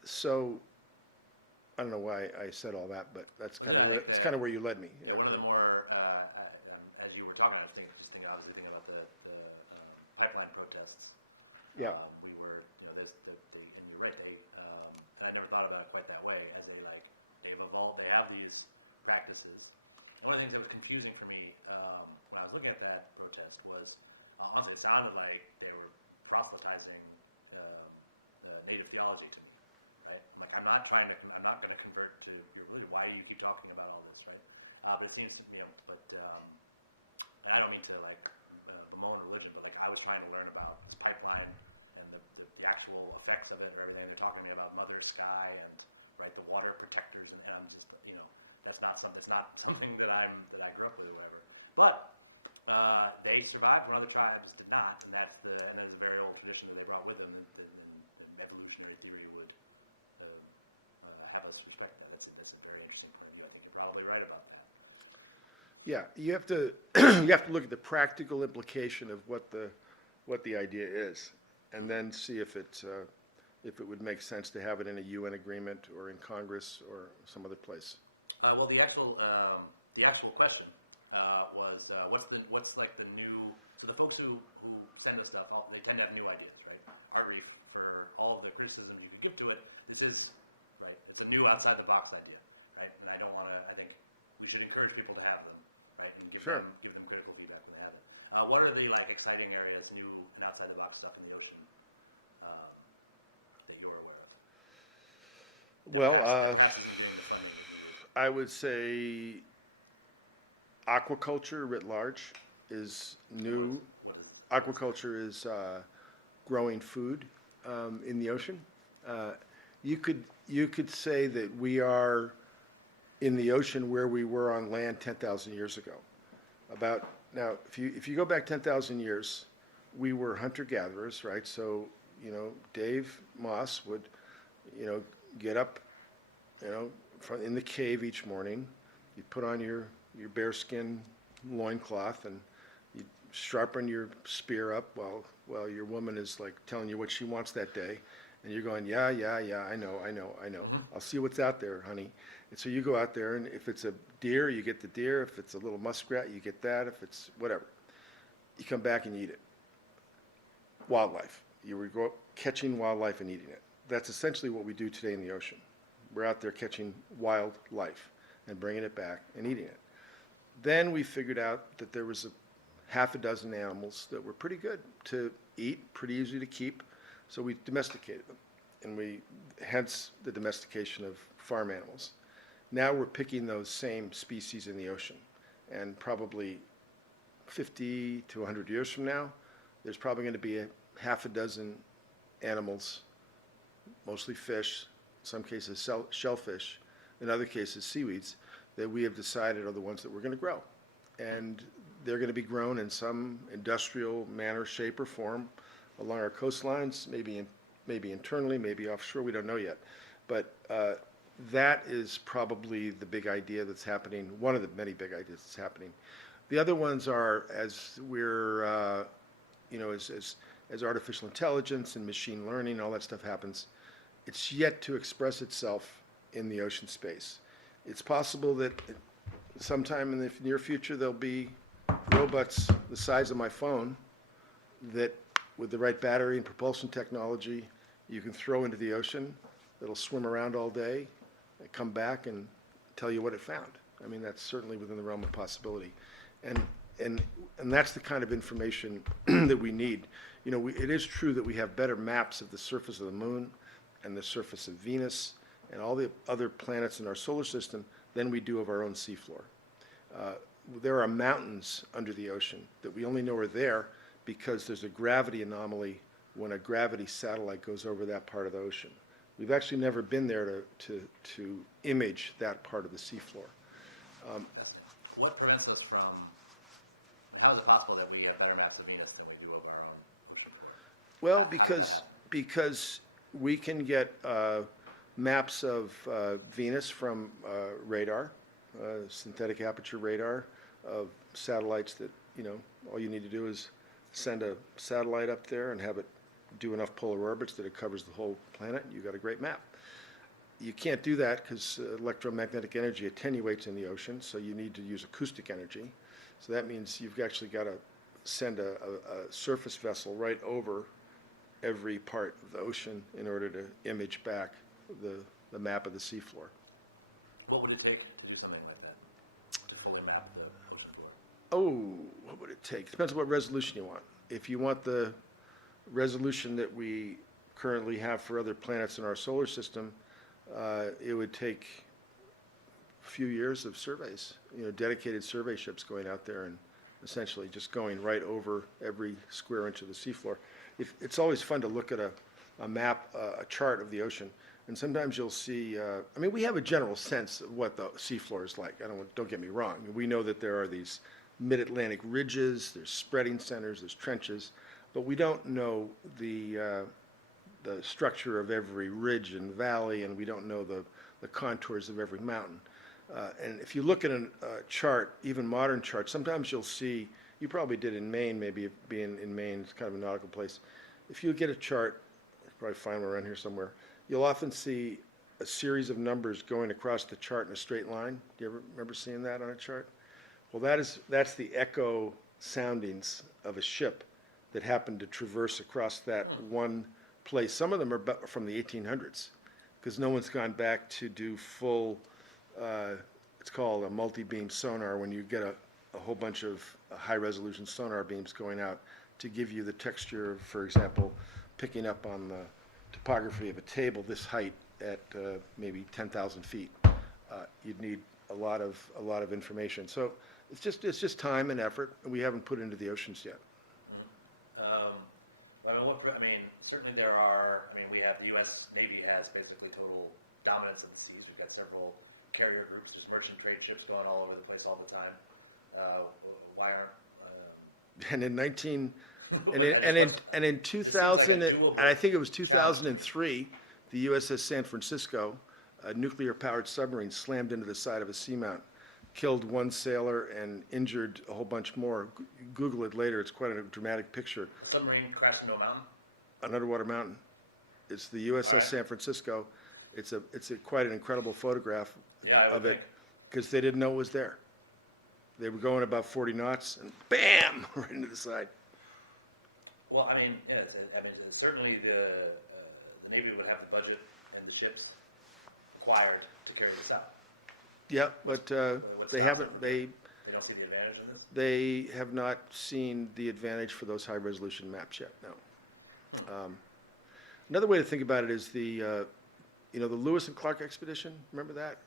So I don't know why I said all that, but that's Well, kind I of, think that's that- kind of where you led me. Yeah, one of the more, as you were talking, I was obviously thinking about the pipeline protests. Yeah. We were, there's and you're right, and I never thought about it quite that way, as they've evolved, they have these practices. And one of the things that was confusing for me when I was looking at that protest was, honestly, it sounded like they were proselytizing native theology to me. Right? I'm like, I'm not going to convert to your religion. Why do you keep talking about all this, right? But it seems to me, and I don't mean to bemoan religion, but I was trying to learn about this pipeline and the actual effects of it or everything. They're talking to me about Mother Sky and the water protectors, and I'm just, that's not something that I grew up with or whatever. But they survived when other tribes did not, and that is a very old tradition that they brought with them, and evolutionary theory would have us respect that. That's a very interesting point of view. I think you're probably right about that. Yeah, you have to look at the practical implication of what the idea is, and then see if it would make sense to have it in a UN agreement or in Congress or some other place. Well, the actual question was what's the new. So the folks who send us stuff, they tend to have new ideas, right? Art Reef, for all of the criticisms you could give to it, this is, right, it's a new outside the box idea, right? And I think we should encourage people to have them, right? And give them critical feedback when they have it. What are the exciting areas, new and outside the box stuff in the ocean that you're aware of? That perhaps isn't getting the funding it needed. I would say aquaculture writ large is new. And what is Aquaculture is growing food in the ocean. You could say that we are in the ocean where we were on land 10,000 years ago. Now, if you go back 10,000 years, we were hunter-gatherers, right? So, Dave Moss would, get up, in the cave each morning. You put on your bearskin loincloth and you sharpen your spear up while your woman is telling you what she wants that day, and you're going, yeah, I know. Mm-hmm. I'll see what's out there, honey. And so you go out there, and if it's a deer, you get the deer. If it's a little muskrat, you get that. If it's whatever, you come back and you eat it. Wildlife. You would go catching wildlife and eating it. That's essentially what we do today in the ocean. We're out there catching wildlife and bringing it back and eating it. Then we figured out that there was half a dozen animals that were pretty good to eat, pretty easy to keep, so we domesticated them, and hence the domestication of farm animals. Now we're picking those same species in the ocean, and probably 50 to 100 years from now, there's probably going to be a half a dozen animals, mostly fish, in some cases shellfish, in other cases seaweeds, that we have decided are the ones that we're going to grow. And they're going to be grown in some industrial manner, shape, or form along our coastlines, maybe internally, maybe offshore, we don't know yet. But that is probably the big idea that's happening, one of the many big ideas that's happening. The other ones are, as we're, as artificial intelligence and machine learning, all that stuff happens, it's yet to express itself in the ocean space. It's possible that sometime in the near future there'll be robots the size of my phone that, with the right battery and propulsion technology, you can throw into the ocean. It'll swim around all day and come back and tell you what it found. I mean, that's certainly within the realm of possibility. And that's the kind of information that we need. It is true that we have better maps of the surface of the moon and the surface of Venus and all the other planets in our solar system than we do of our own seafloor. There are mountains under the ocean that we only know are there because there's a gravity anomaly when a gravity satellite goes over that part of the ocean. We've actually never been there to image that part of the seafloor. Fascinating. What prevents us from, how is it possible that we have better maps of Venus than we do of our own ocean floor? Well, how did that happen? Because we can get maps of Venus from radar, synthetic aperture radar of satellites that, all you need to do is send a satellite up there and have it do enough polar orbits that it covers the whole planet. You got a great map. You can't do that because electromagnetic energy attenuates in the ocean, so you need to use acoustic energy. So that means you've actually got to send a surface vessel right over every part of the ocean in order to image back the map of the seafloor. What would it take to do something like that, to fully map the ocean floor? Oh, what would it take? Depends on what resolution you want. If you want the resolution that we currently have for other planets in our solar system, it would take a few years of surveys, dedicated survey ships going out there and essentially just going right over every square inch of the seafloor. It's always fun to look at a map, a chart of the ocean, and sometimes you'll see, we have a general sense of what the seafloor is like. Don't get me wrong. We know that there are these mid-Atlantic ridges, there's spreading centers, there's trenches, but we don't know the structure of every ridge and valley, and we don't know the contours of every mountain. And if you look at a chart, even modern charts, sometimes you'll see, you probably did in Maine, maybe being in Maine, it's kind of a nautical place. If you get a chart, you can probably find one around here somewhere, you'll often see a series of numbers going across the chart in a straight line. Do you ever remember seeing that on a chart? Well, that's the echo soundings of a ship that happened to traverse across that one place. Some of them are from the 1800s, because no one's gone back to do full, it's called a multi-beam sonar, when you get a whole bunch of high-resolution sonar beams going out to give you the texture, for example, picking up on the topography of a table this height at maybe 10,000 feet. You'd need a lot of information. So it's just time and effort we haven't put into the oceans yet. Certainly there are. We have the U.S. Navy has basically total dominance of the seas. We've got several carrier groups. There's merchant trade ships going all over the place all the time. Why aren't? And in 2000, this seems like a doable. I think it was 2003, the USS San Francisco, a nuclear-powered submarine, slammed into the side of a seamount, killed one sailor and injured a whole bunch more. Google it later; it's quite a dramatic picture. A submarine crashed into a mountain. An underwater mountain. It's the USS San Francisco. It's quite an incredible photograph. Yeah, I would think. Because they didn't know it was there. They were going about 40 knots, and bam, right into the side. Well, certainly the Navy would have the budget and the ships required to carry this out. Yeah, what but stops them from doing it? They don't see the advantage in this? They have not seen the advantage for those high-resolution maps yet, no. Another way to think about it is the Lewis and Clark expedition. Remember that?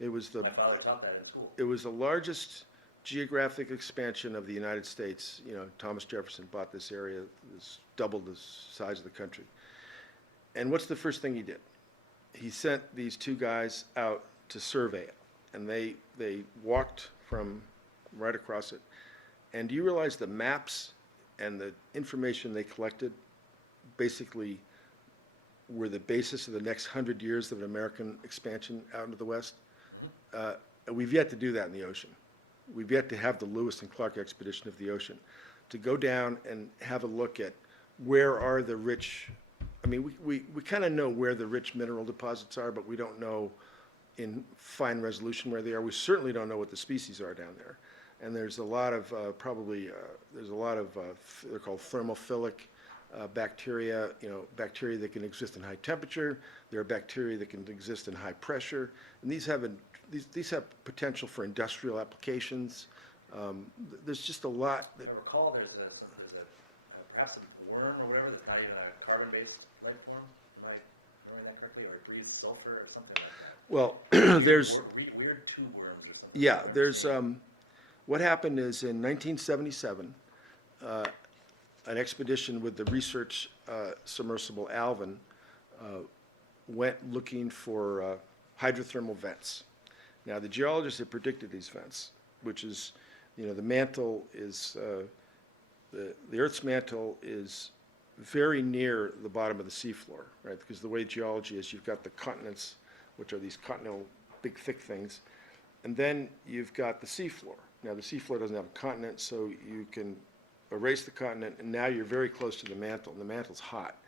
It was My father taught that in school. It was the largest geographic expansion of the United States. Thomas Jefferson bought this area. It's double the size of the country. And what's the first thing he did? He sent these two guys out to survey it, and they walked from right across it. And do you realize the maps and the information they collected basically were the basis of the next 100 years of American expansion out into the West? And we've yet to do that in the ocean. We've yet to have the Lewis and Clark expedition of the ocean, to go down and have a look at where are the rich. We kind of know where the rich mineral deposits are, but we don't know in fine resolution where they are. We certainly don't know what the species are down there. And there's a lot of they're called thermophilic bacteria, bacteria that can exist in high temperature. There are bacteria that can exist in high pressure, and these have potential for industrial applications. There's just a lot. If I recall, there's perhaps some worm or whatever that's not even a carbon-based life form. Am I remembering that correctly? Or it breathes sulfur or something like that. Well, weird tube worms or something. Yeah, there's what happened is in 1977, an expedition with the research submersible Alvin went looking for hydrothermal vents. Now, the geologists had predicted these vents, which is, the mantle is, the Earth's mantle is very near the bottom of the seafloor, right? Because the way geology is, you've got the continents, which are these continental big thick things, And then you've got the seafloor. Now, the seafloor doesn't have a continent, so you can erase the continent, and now you're very close to the mantle, and the mantle's hot.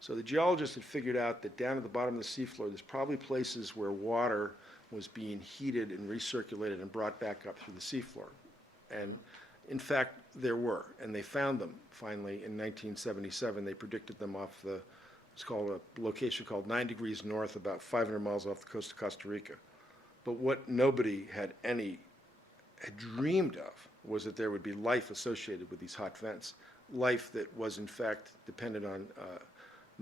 So the geologists had figured out that down at the bottom of the seafloor, there's probably places where water was being heated and recirculated and brought back up through the seafloor. And in fact, there were, and they found them finally in 1977. They predicted them off it's called a location called 9 degrees north, about 500 miles off the coast of Costa Rica. But what nobody had dreamed of was that there would be life associated with these hot vents, life that was in fact dependent on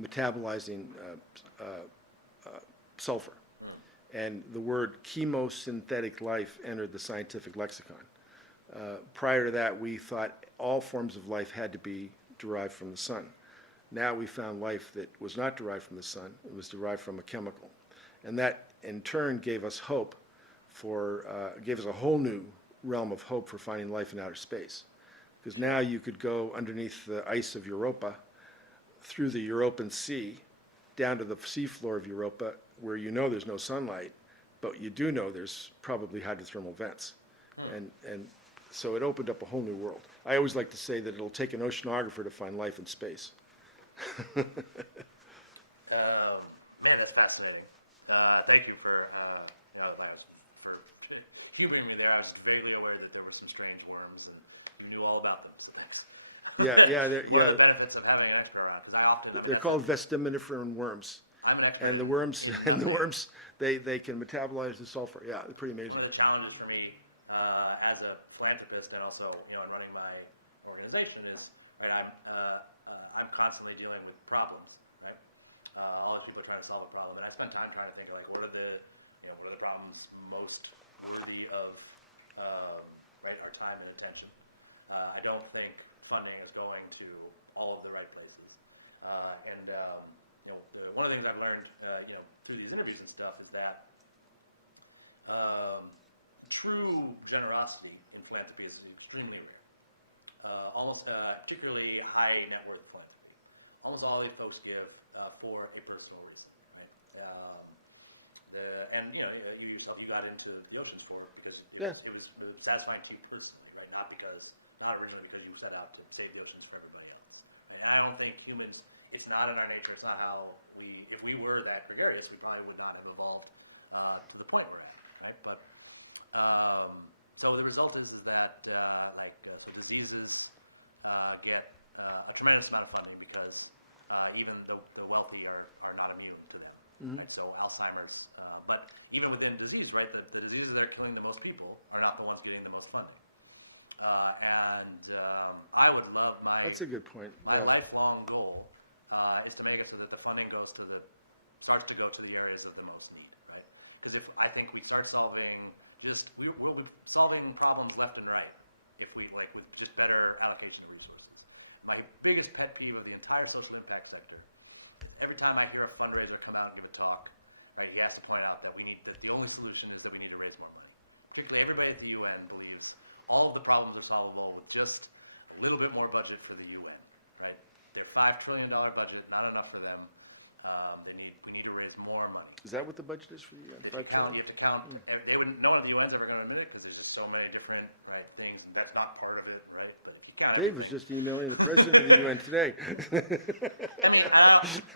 metabolizing sulfur. And the word chemosynthetic life entered the scientific lexicon. Prior to that, we thought all forms of life had to be derived from the sun. Now we found life that was not derived from the sun, it was derived from a chemical. And that in turn gave us hope gave us a whole new realm of hope for finding life in outer space. Because now you could go underneath the ice of Europa, through the European Sea, down to the seafloor of Europa, where you know there's no sunlight, but you do know there's probably hydrothermal vents. And so it opened up a whole new world. I always like to say that it'll take an oceanographer to find life in space. Man, that's fascinating. Thank you for for humoring me there. I was vaguely aware that there were some strange worms, and you knew all about them. So thanks. One of the benefits of having an expert around, because They're called vestiminiferan worms. I'm an expert And the worms, in nothing. and the worms, they can metabolize the sulfur. Yeah, they're pretty amazing. One of the challenges for me as a philanthropist and also in running my organization is I'm constantly dealing with problems, right? All these people are trying to solve a problem, and I spend time trying to think of like what are the problems most worthy of our time and attention. I don't think funding is going to all of the right places, one of the things I've learned through these interviews and stuff is that true generosity in philanthropy is extremely rare. Particularly high net worth philanthropy. Almost all these folks give for a personal reason, right? You yourself, you got into the oceans because it was satisfying to you personally, right? Not originally because you set out to save the oceans for everybody else, right? And I don't think humans, it's not in our nature. It's not how if we were that gregarious, we probably would not have evolved to the point we're at, right? But so the result is that diseases get a tremendous amount of funding because even the wealthy are not immune to them, right? So Alzheimer's, but even within disease, right, the diseases that are killing the most people are not the ones getting the most funding. I would love That's a good point. My lifelong goal is to make it so that the funding starts to go to the areas of the most need, right? Because if I think we start solving we'll be solving problems left and right if we with just better allocation of resources. My biggest pet peeve of the entire social impact sector is every time I hear a fundraiser come out and give a talk, right, he has to point out that the only solution is that we need to raise more money. Particularly everybody at the UN believes all of the problems are solvable with just a little bit more budget for the UN, right? Their $5 trillion budget, not enough for them. We need to raise more money. Is that what the budget is for you? If you count, you have to count. No one at the UN's ever going to admit it because there's just so many different things, and that's not part of it, right? But if you count everything, was just emailing the president of the UN today. I mean,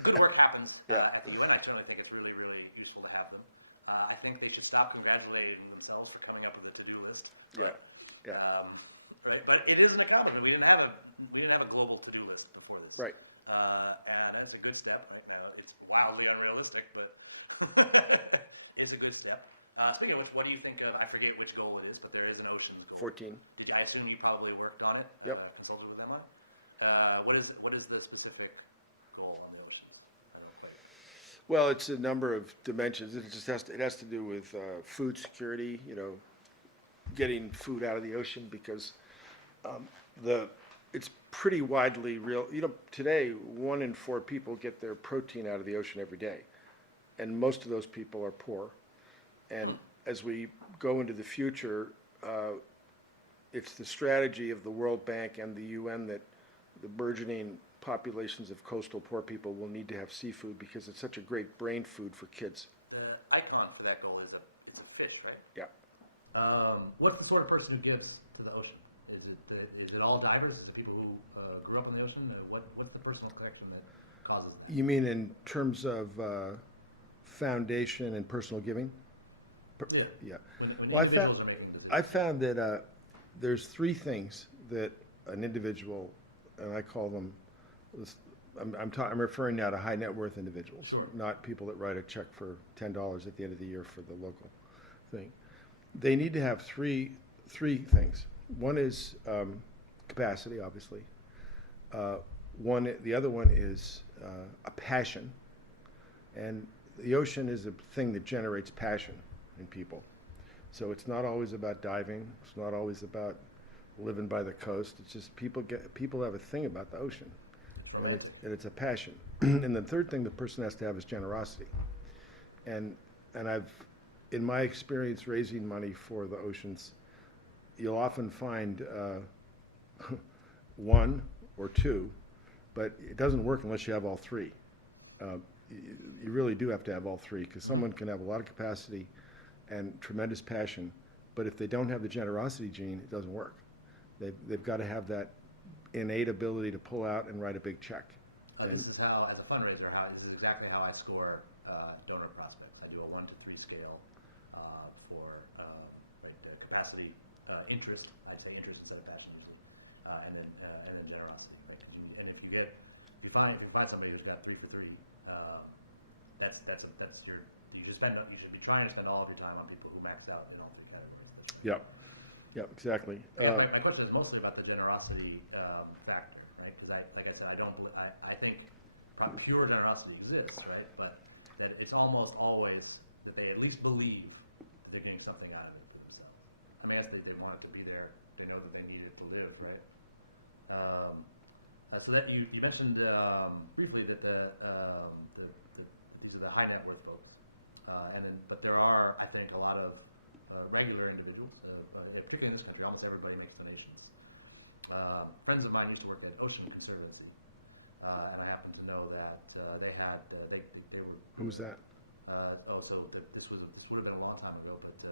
good work happens at the UN. I certainly think it's really, really useful to have them. I think they should stop congratulating themselves for coming up with a to-do list, but right. But it is an accomplishment. We didn't have a global to-do list before this. Right. And that's a good step. Right now, it's wildly unrealistic, but it's a good step. Speaking of which, what do you think of? I forget which goal it is, but there is an oceans goal. 14. I assume you probably worked on it, Yep. consulted with them on it. What is the specific goal on the oceans? I don't quite. Well, it's a number of dimensions. It has to do with food security. Getting food out of the ocean because it's pretty widely real. Today 1 in 4 people get their protein out of the ocean every day, and most of those people are poor. And as we go into the future, it's the strategy of the World Bank and the UN that the burgeoning populations of coastal poor people will need to have seafood because it's such a great brain food for kids. The icon for that goal is it's a fish, right? Yeah. What's the sort of person who gives to the ocean? Is it all divers? Is it people who grew up on the ocean? What's the personal connection that causes that? You mean in terms of foundation and personal giving? Yeah. Yeah. When Well, individuals are making decisions. I found that there's three things that an individual, and I call them, I'm referring now to high net worth individuals. Sure. Not people that write a check for $10 at the end of the year for the local thing. They need to have three things. One is capacity, obviously. The other one is a passion, and the ocean is a thing that generates passion in people. So it's not always about diving. It's not always about living by the coast. It's just people have a thing about the ocean. It's romantic. And it's a passion. And the third thing the person has to have is generosity. And I've, in my experience raising money for the oceans, you'll often find one or two, but it doesn't work unless you have all three. You really do have to have all three, because someone can have a lot of capacity and tremendous passion, but if they don't have the generosity gene, it doesn't work. They've got to have that innate ability to pull out and write a big check. This is how, as a fundraiser, this is exactly how I score donor prospects. I do a 1 to 3 scale for capacity, interest. I'd say interest instead of passion usually, and then generosity, right? Because if you find somebody who's got 3 for 3, you should be trying to spend all of your time on people who max out in all 3 categories. That's right. Yeah, exactly. I guess my question is mostly about the generosity factor, right? Because like I said, I think pure generosity exists, right? But that it's almost always that they at least believe that they're getting something out of it for themselves. I mean, I guess they want it to be there. They know that they need it to live, right? So that you mentioned briefly that that these are the high net worth folks, but there are, I think, a lot of regular individuals, particularly in this country. Almost everybody makes donations. Friends of mine used to work at Ocean Conservancy, and I happen to know that they were. Who's that? This would have been a long time ago, but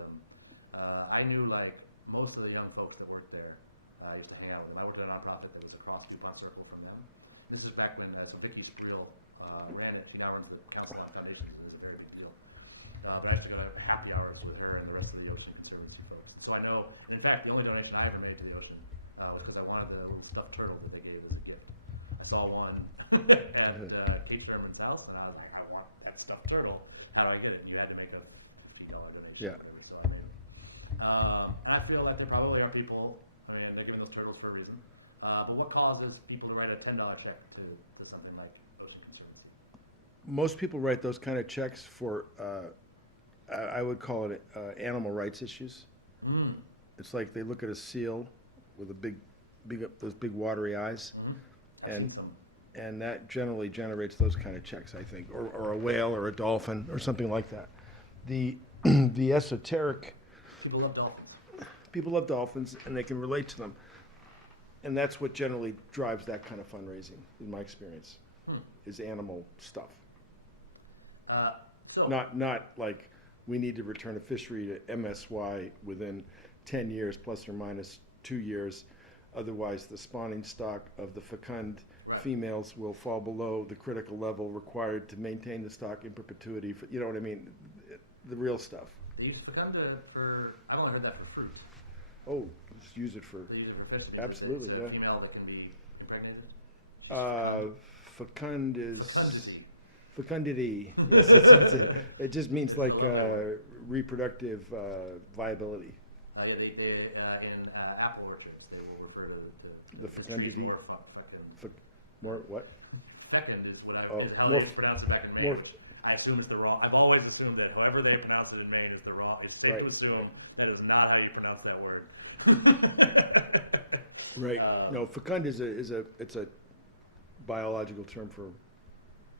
I knew like most of the young folks that worked there. I used to hang out with them. I worked at a nonprofit that was across DuPont Circle from them. And this is back when Vicky Spreel ran it. She now runs the Council on Foundations, and is a very big deal. But I used to go to happy hours with her and the rest of the Ocean Conservancy folks. And so I know, and in fact, the only donation I ever made to the ocean was because I wanted the little stuffed turtle that they gave as a gift. I saw one at Kate Sherman's house, and I was like, I want that stuffed turtle. How do I get it? And you had to make a $50 donation or whatever, so I made one. And I feel like there probably are people, I mean, they're giving those turtles for a reason. But what causes people to write a $10 check to something like Ocean Conservancy? Most people write those kind of checks for, I would call it animal rights issues. It's like they look at a seal with those big watery eyes. I've seen some. And that generally generates those kind of checks, I think, or a whale or a dolphin or something like that. The esoteric. People love dolphins. People love dolphins, and they can relate to them. And that's what generally drives that kind of fundraising, in my experience, is animal stuff. Not like we need to return a fishery to MSY within 10 years, plus or minus 2 years. Otherwise, the spawning stock of the fecund females will fall below the critical level required to maintain the stock in perpetuity. You know what I mean? The real stuff. They use fecund for, I've only heard that for fruit. Oh, just use it for... They use it for fish. It means it's a female that can be impregnated. She's fecund. Fecund is... Fecundity. Fecundity. It just means it's like a lovely word. Reproductive viability. Yeah, they in apple orchards they will refer to this tree is more fecund. What? Fecund is how they used to pronounce it back in Maine, which I assume is the wrong. I've always assumed that however they pronounce it in Maine is the wrong. It's safe to assume that is not how you pronounce that word. Right. No, fecund is a biological term for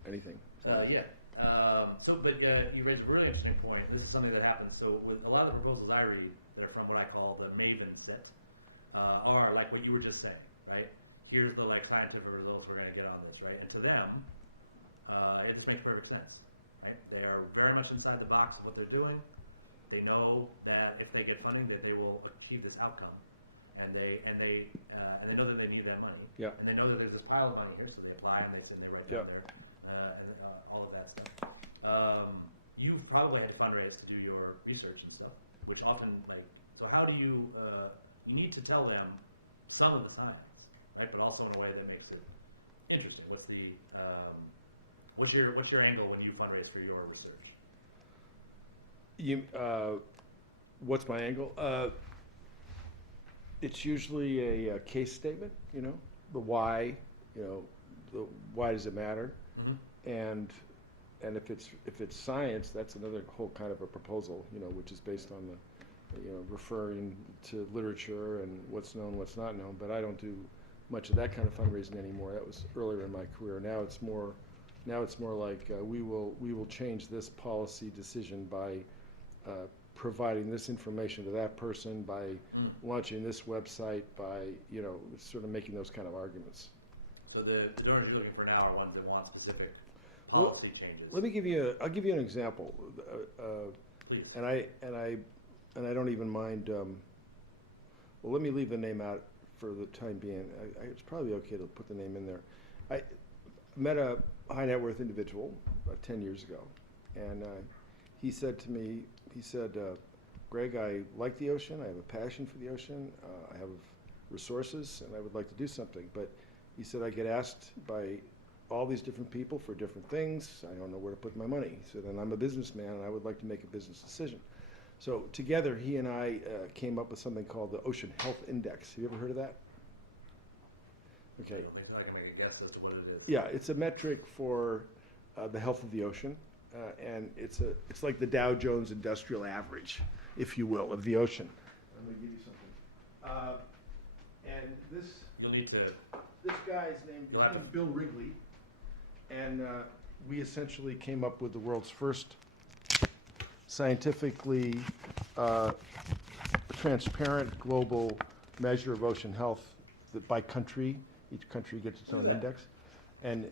anything. Yeah. But you raise a really interesting point. This is something that happens. So with a lot of the proposals I read that are from what I call the Maven set are like what you were just saying, right? Here's the like scientific results we're going to get on this, right? And to them, this makes perfect sense, right? They are very much inside the box of what they're doing. they know that if they get funding, that they will achieve this outcome, and they know that they need that money, Yeah. and they know that there's this pile of money here, so they apply and they write down their all of that stuff. You've probably had to fundraise to do your research and stuff, which often so how do you you need to tell them some of the science, right? But also in a way that makes it interesting. What's your angle when you fundraise for your research? What's my angle? It's usually a case statement, the why, why does it matter? Mm-hmm. And if it's science, that's another whole kind of a proposal, which is based on the, referring to literature and what's known, what's not known. But I don't do much of that kind of fundraising anymore. That was earlier in my career. Now it's more like we will change this policy decision by providing this information to that person, by launching this website, by sort of making those kind of arguments. So the donors you're looking for now are ones that want specific policy changes. I'll give you an example. Please. And I don't even mind. Well, let me leave the name out for the time being. It's probably okay to put the name in there. I met a high net worth individual 10 years ago, and he said to me, Greg, I like the ocean. I have a passion for the ocean. I have resources, and I would like to do something. But he said, I get asked by all these different people for different things. I don't know where to put my money. He said, and I'm a businessman, and I would like to make a business decision. So together, he and I came up with something called the Ocean Health Index. Have you ever heard of that? Okay. I don't think so. I can make a guess as to what it is. Yeah, it's a metric for the health of the ocean, and it's like the Dow Jones Industrial Average, if you will, of the ocean. I'm going to give you something. And this guy's name You'll have to Bill Wrigley, and we essentially came up with the world's first scientifically transparent global measure of ocean health that by country. Each country gets its own index. And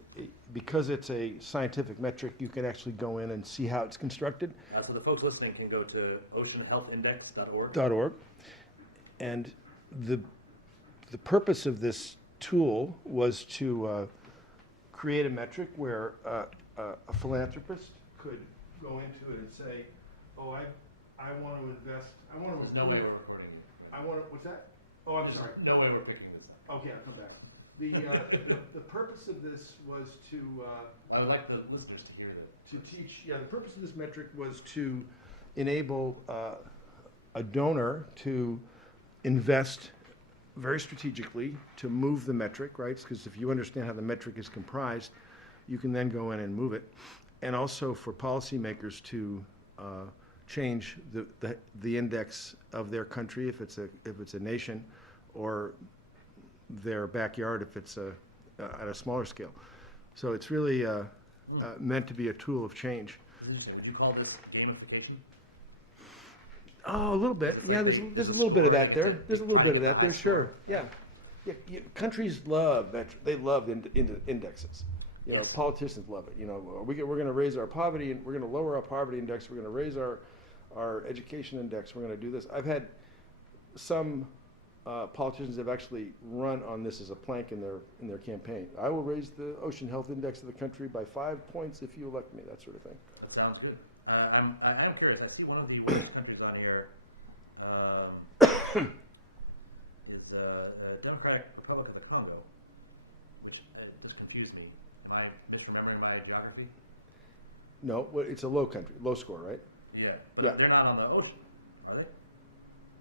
because it's a scientific metric, you can actually go in and see how it's constructed. So the folks listening can go to oceanhealthindex.org. .org. And the purpose of this tool was to create a metric where a philanthropist could go into it and say, oh, I want to invest. There's no way we're recording you right now. What's that? Oh, I'm There's sorry. no way we're picking this up. Okay, I'll come back. The purpose of this was to Well, I would like the listeners to hear that. teach. Yeah, the purpose of this metric was to enable a donor to invest very strategically to move the metric, right? Because if you understand how the metric is comprised, you can then go in and move it, and also for policymakers to change the index of their country if it's a nation, or their backyard if it's at a smaller scale. So it's really meant to be a tool of change. This is interesting. Would you call this gamification? Oh, a little bit. Because it's like there's a score. They get to try to get the high score. Right? Yeah. Countries love that. They love indexes. Yes. Politicians love it. We're going to raise our poverty, and we're going to lower our poverty index. We're going to raise our education index. We're going to do this. I've had some politicians have actually run on this as a plank in their campaign. I will raise the ocean health index of the country by 5 points if you elect me. That sort of thing. That sounds good. I'm curious. I see one of the worst countries on here is Democratic Republic of the Congo, which does confuse me. Am I misremembering my geography? No, well, it's a low country, low score, right? Yeah, but they're not on the ocean, are they?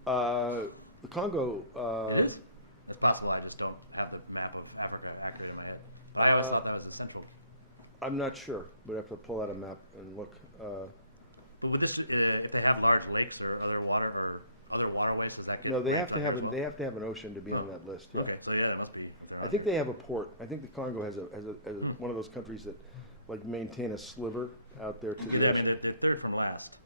The Congo. It is? That's possible. I just don't have the map of Africa accurate in my head. But I always thought that was the central. I'm not sure. We'd have to pull out a map and look. But would this, if they have large lakes or other waterways, does that get ranked on here as well? They have to have an ocean to be on that list. Okay, so yeah, there must be if they're on I think here. they have a port. I think the Congo has one of those countries that maintain a sliver out there. Yeah, I mean they're third from last.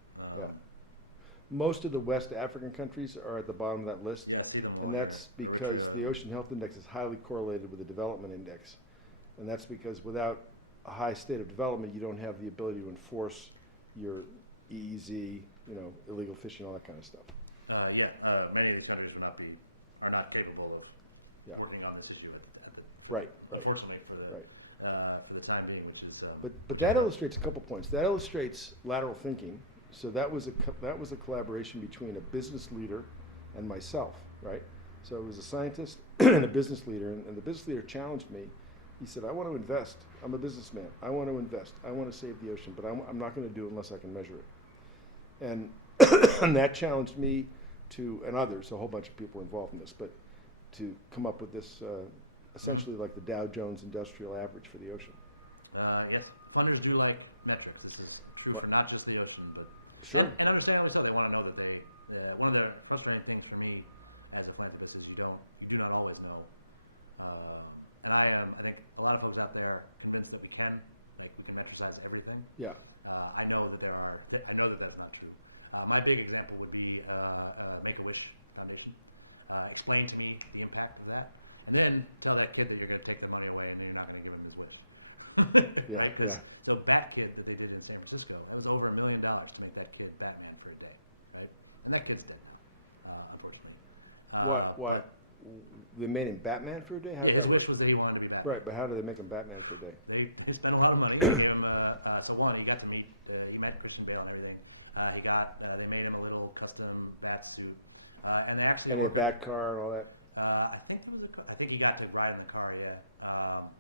Most of the West African countries are at the bottom of that list. Yeah, I see them all here. That's because the Ocean Health Index is highly correlated with the Development Index. And that's because without a high state of development, you don't have the ability to enforce your EEZ illegal fishing, all that kind of stuff. Many of these countries are not capable of Yeah. working on this issue Right. unfortunately for the time being, which is But which that is illustrates a couple points. That illustrates lateral thinking. So that was a collaboration between a business leader and myself, right? So it was a scientist and a business leader, and the business leader challenged me. He said, "I want to invest. I'm a businessman. I want to invest. I want to save the ocean, but I'm not going to do it unless I can measure it." And, and that challenged me and others, a whole bunch of people involved in this, but to come up with this essentially like the Dow Jones Industrial Average for the ocean. Yes, funders do like metrics. This is true for not just the ocean, but Sure. and understandably so. They want to know that they. One of the frustrating things for me as a philanthropist is you do not always know. And I think a lot of folks out there convinced that we can metricize everything. Yeah. I know that I know that that's not true. My big example would be Make-A-Wish Foundation. Explain to me the impact of that, and then tell that kid that you're going to take the money away and you're not going to give him his wish. Right? Because so Bat Kid that they did in San Francisco, that was over $1 million to make that kid Batman for a day, right? And that kid's dead now, unfortunately. Why? But They made him Batman for a day? yeah, his wish was that he wanted to be Batman. Right, but how did they make him Batman for a day? They spent a lot of money. They gave him he got to meet he met Christian Bale and everything. They made him a little custom bat suit, and they actually And worked. a bat car and all that? I think I think he got to ride in the car, yeah.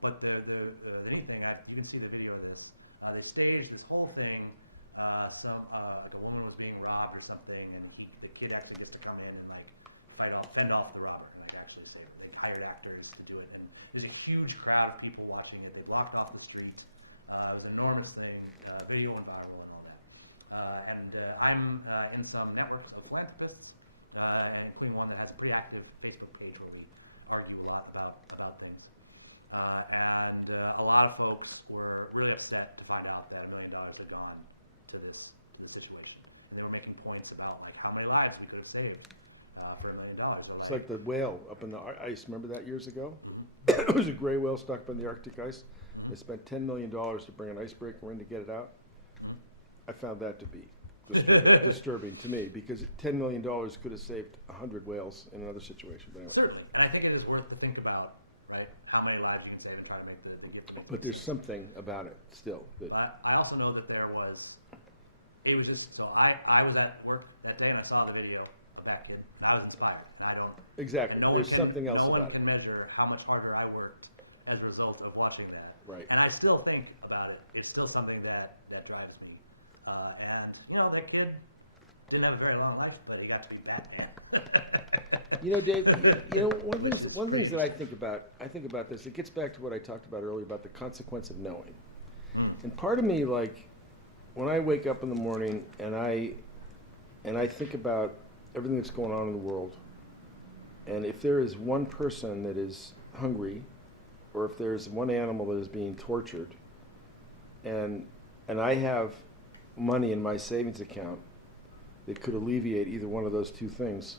But the neat thing, you can see the video of this. They staged this whole thing. Like a woman was being robbed or something, and the kid actually gets to come in and like fend off the robber and like actually save her. They hired actors to do it, and there's a huge crowd of people watching it. They blocked off the street. It was an enormous thing. Video went viral and all that. I'm in some networks of philanthropists, including one that has a pretty active Facebook page where we argue a lot about things. A lot of folks were really upset to find out that $1 million had gone to this situation, and they were making points about like how many lives we could have saved for $1 million. Or It's like the whale up in the ice. Remember that years ago? Mm-hmm. It was a gray whale stuck up in the Arctic ice. Mm-hmm. They spent $10 million to bring an icebreaker in to get it out. Mm-hmm. I found that to be disturbing to me, because $10 million could have saved 100 whales in another situation. But anyway. Certainly, and I think it is worth to think about, right, how many lives you can save and try to make the gift that makes the But most there's sense. something about it still. But I also know that it was just, so I was at work that day and I saw the video of that kid and I was inspired, and I don't, Exactly. and no one There's something else about it. can measure how much harder I worked as a result of watching that. Right. And I still think about it. It's still something that drives me. And that kid didn't have a very long life, but he got to be Batman. Dave, one Which thing is that pretty I think about this, it gets back to what I talked about earlier about the consequence of knowing. And part of me, like, when I wake up in the morning and I think about everything that's going on in the world, and if there is one person that is hungry, or if there's one animal that is being tortured, and I have money in my savings account that could alleviate either one of those two things,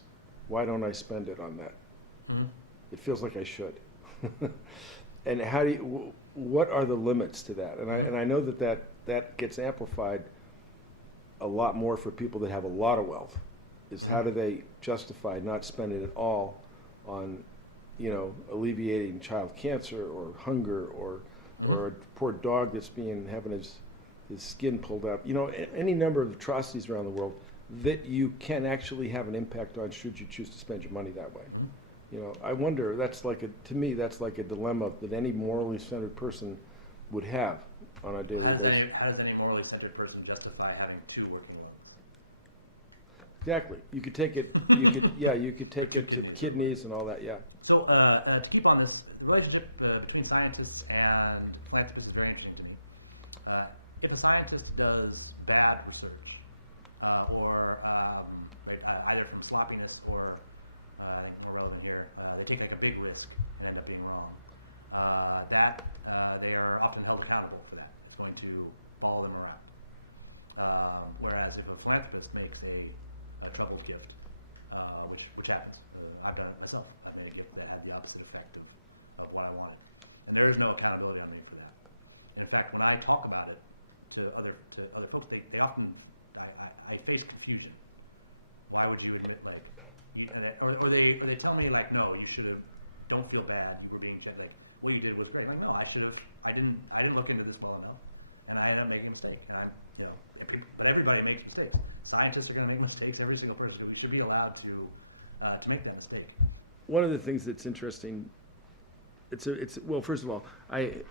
why don't I spend it on that? Mm-hmm. It feels like I should. And what are the limits to that? And I know that gets amplified a lot more for people that have a lot of wealth. Is how do they justify not spending it all on, alleviating child cancer or hunger or a poor dog that's having his skin pulled out. Any number of atrocities around the world that you can actually have an impact on should you choose to spend your money that way. I wonder, to me that's like a dilemma that any morally centered person would have on a daily basis. How does any morally centered person justify having 2 working lungs? Exactly. You could take it. You could take Or 2 it to kidneys or kidneys and all that. Yeah. So to keep on this, the relationship between scientists and philanthropists is very interesting to me. If a scientist does bad research, either from sloppiness or, I think more relevant here, they take like a big risk and end up being wrong, they are often held accountable for that. It's going to follow them around. Whereas if a philanthropist makes a troubled gift, which happens, I've done it myself. I've made a gift that had the opposite effect of what I wanted, and there is no accountability on me for that. And in fact, when I talk about it to other folks, they often I face confusion. Why would you admit like, or they tell me like, no, you should have. Don't feel bad. You were being like what you did was great. Like no, I should have. I didn't look into this well enough, and I ended up making a mistake. And I'm but everybody makes mistakes. Scientists are going to make mistakes. Every single person. We should be allowed to make that mistake. One of the things that's interesting, well, first of all, I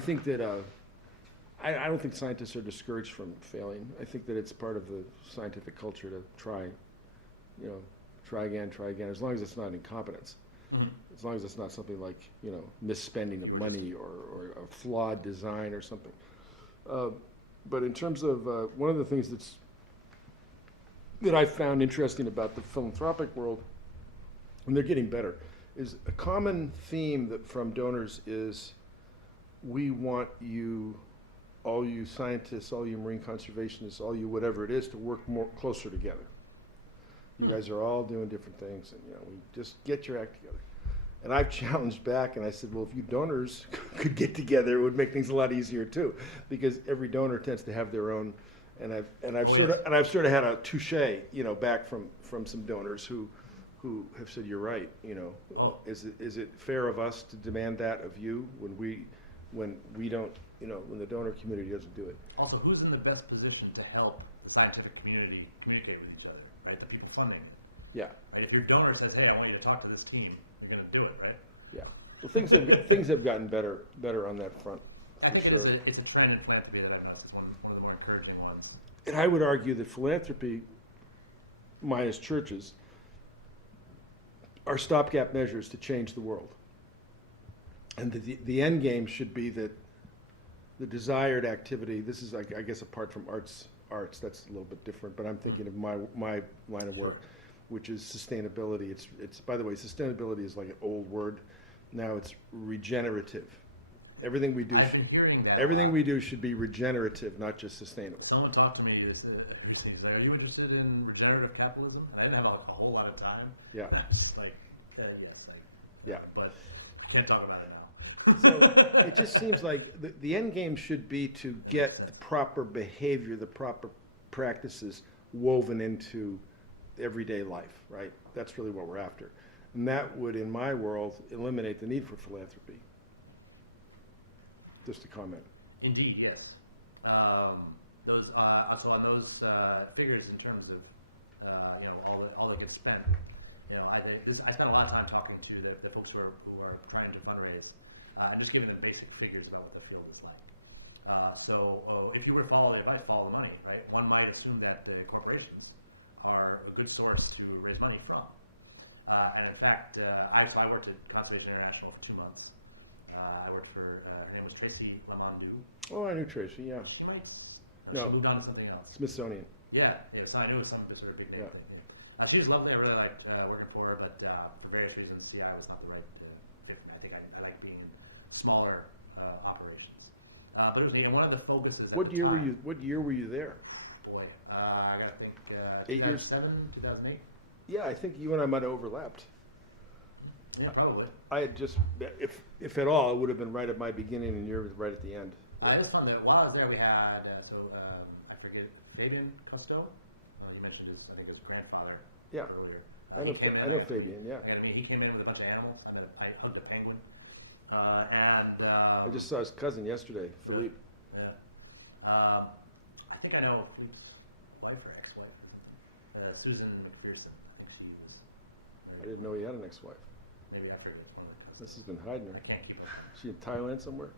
think that I don't think scientists are discouraged from failing. I think that it's part of the scientific culture to try again, as long as it's not incompetence. Mm-hmm. As long as it's not something like, misspending of money or a flawed design or something. But in terms of one of the things that I found interesting about the philanthropic world, and they're getting better, is a common theme from donors is we want you, all you scientists, all you marine conservationists, all you whatever it is, to work more closer together. You guys are all doing different things, and we just get your act together. And I've challenged back, and I said, well, if you donors could get together, it would make things a lot easier too, because every donor tends to have their own. And I've sort of had a touche, back from some donors who have said, you're right. Is it fair of us to demand that of you when we don't, when the donor community doesn't do it? Also, who's in the best position to help the scientific community communicate with each other, right? The people funding it. Yeah. Right. If your donor says, "Hey, I want you to talk to this team," you're going to do it, right? Yeah. Well, things have gotten better on that front. I think it's a trend in philanthropy that I've noticed. It's one of the more encouraging ones. And I would argue that philanthropy, minus churches, are stopgap measures to change the world. And the end game should be that the desired activity. This is, I guess, apart from arts. That's a little bit different. But I'm thinking of my line of work, which is sustainability. It's by the way, sustainability is like an old word. Now it's regenerative. Everything we do. I've been hearing that a lot. Everything we do should be regenerative, not just sustainable. Someone talked to me recently. He's like, "Are you interested in regenerative capitalism?" And I didn't have a whole lot of time. Yeah. I was just like, "Yes, but I can't talk about it now." It just seems like the end game should be to get the proper behavior, the proper practices woven into everyday life, right? That's really what we're after. And that would, in my world, eliminate the need for philanthropy. Just a comment. Indeed, yes. So on those figures in terms of all that gets spent, I think I spent a lot of time talking to the folks who are trying to fundraise, and just giving them basic figures about what the field is like. So if you were to follow the advice, follow the money, right? One might assume that corporations are a good source to raise money from. And in fact, I worked at Conservation International for 2 months. I worked for, her name was Tracy Lamondu. Oh, I knew Tracy, yeah. She moved on to something else. Smithsonian. Yeah, so I knew it was some sort of big name thing, yeah. She was lovely, I really liked working for her, but for various reasons, CI was not the right fit for me. I think I like being in smaller operations. But it was neat, and one of the focuses at the time... What year were you there? Boy, I gotta think 2007, 2008? Yeah, I think you and I might have overlapped. Yeah, probably. I had just, if at all, it would have been right at my beginning and yours right at the end. It was fun. While I was there, we had, I forget, Fabian Cousteau. You mentioned his grandfather earlier. He came in. I got to meet. He came in with a bunch of animals. I hugged a penguin. I just saw his cousin yesterday. Really? Yeah. I think I know Philippe's wife or ex-wife or something. Susan McPherson. I think she was married to one. I didn't know he had an ex-wife. Maybe, I forget. It's one of the Cousteaus. This has been hiding. I can't keep up on Is she in Thailand somewhere?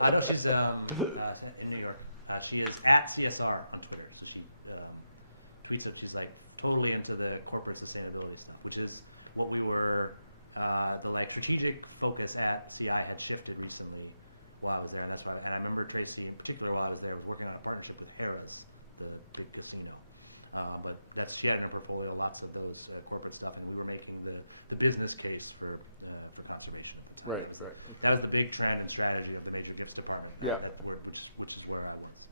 I know she's in New York. She is at CSR on Twitter. So she tweets up. She's like totally into the corporate sustainability stuff, which is what we were. The strategic focus at CI had shifted recently while I was there, and that's why. And I remember Tracy in particular while I was there was working on a partnership with Harrah's, the big casino. But she had in her portfolio lots of those corporate stuff, and we were making the business case for conservation at the time. Right, that was the big trend and strategy of the major gifts department. Which is where I was.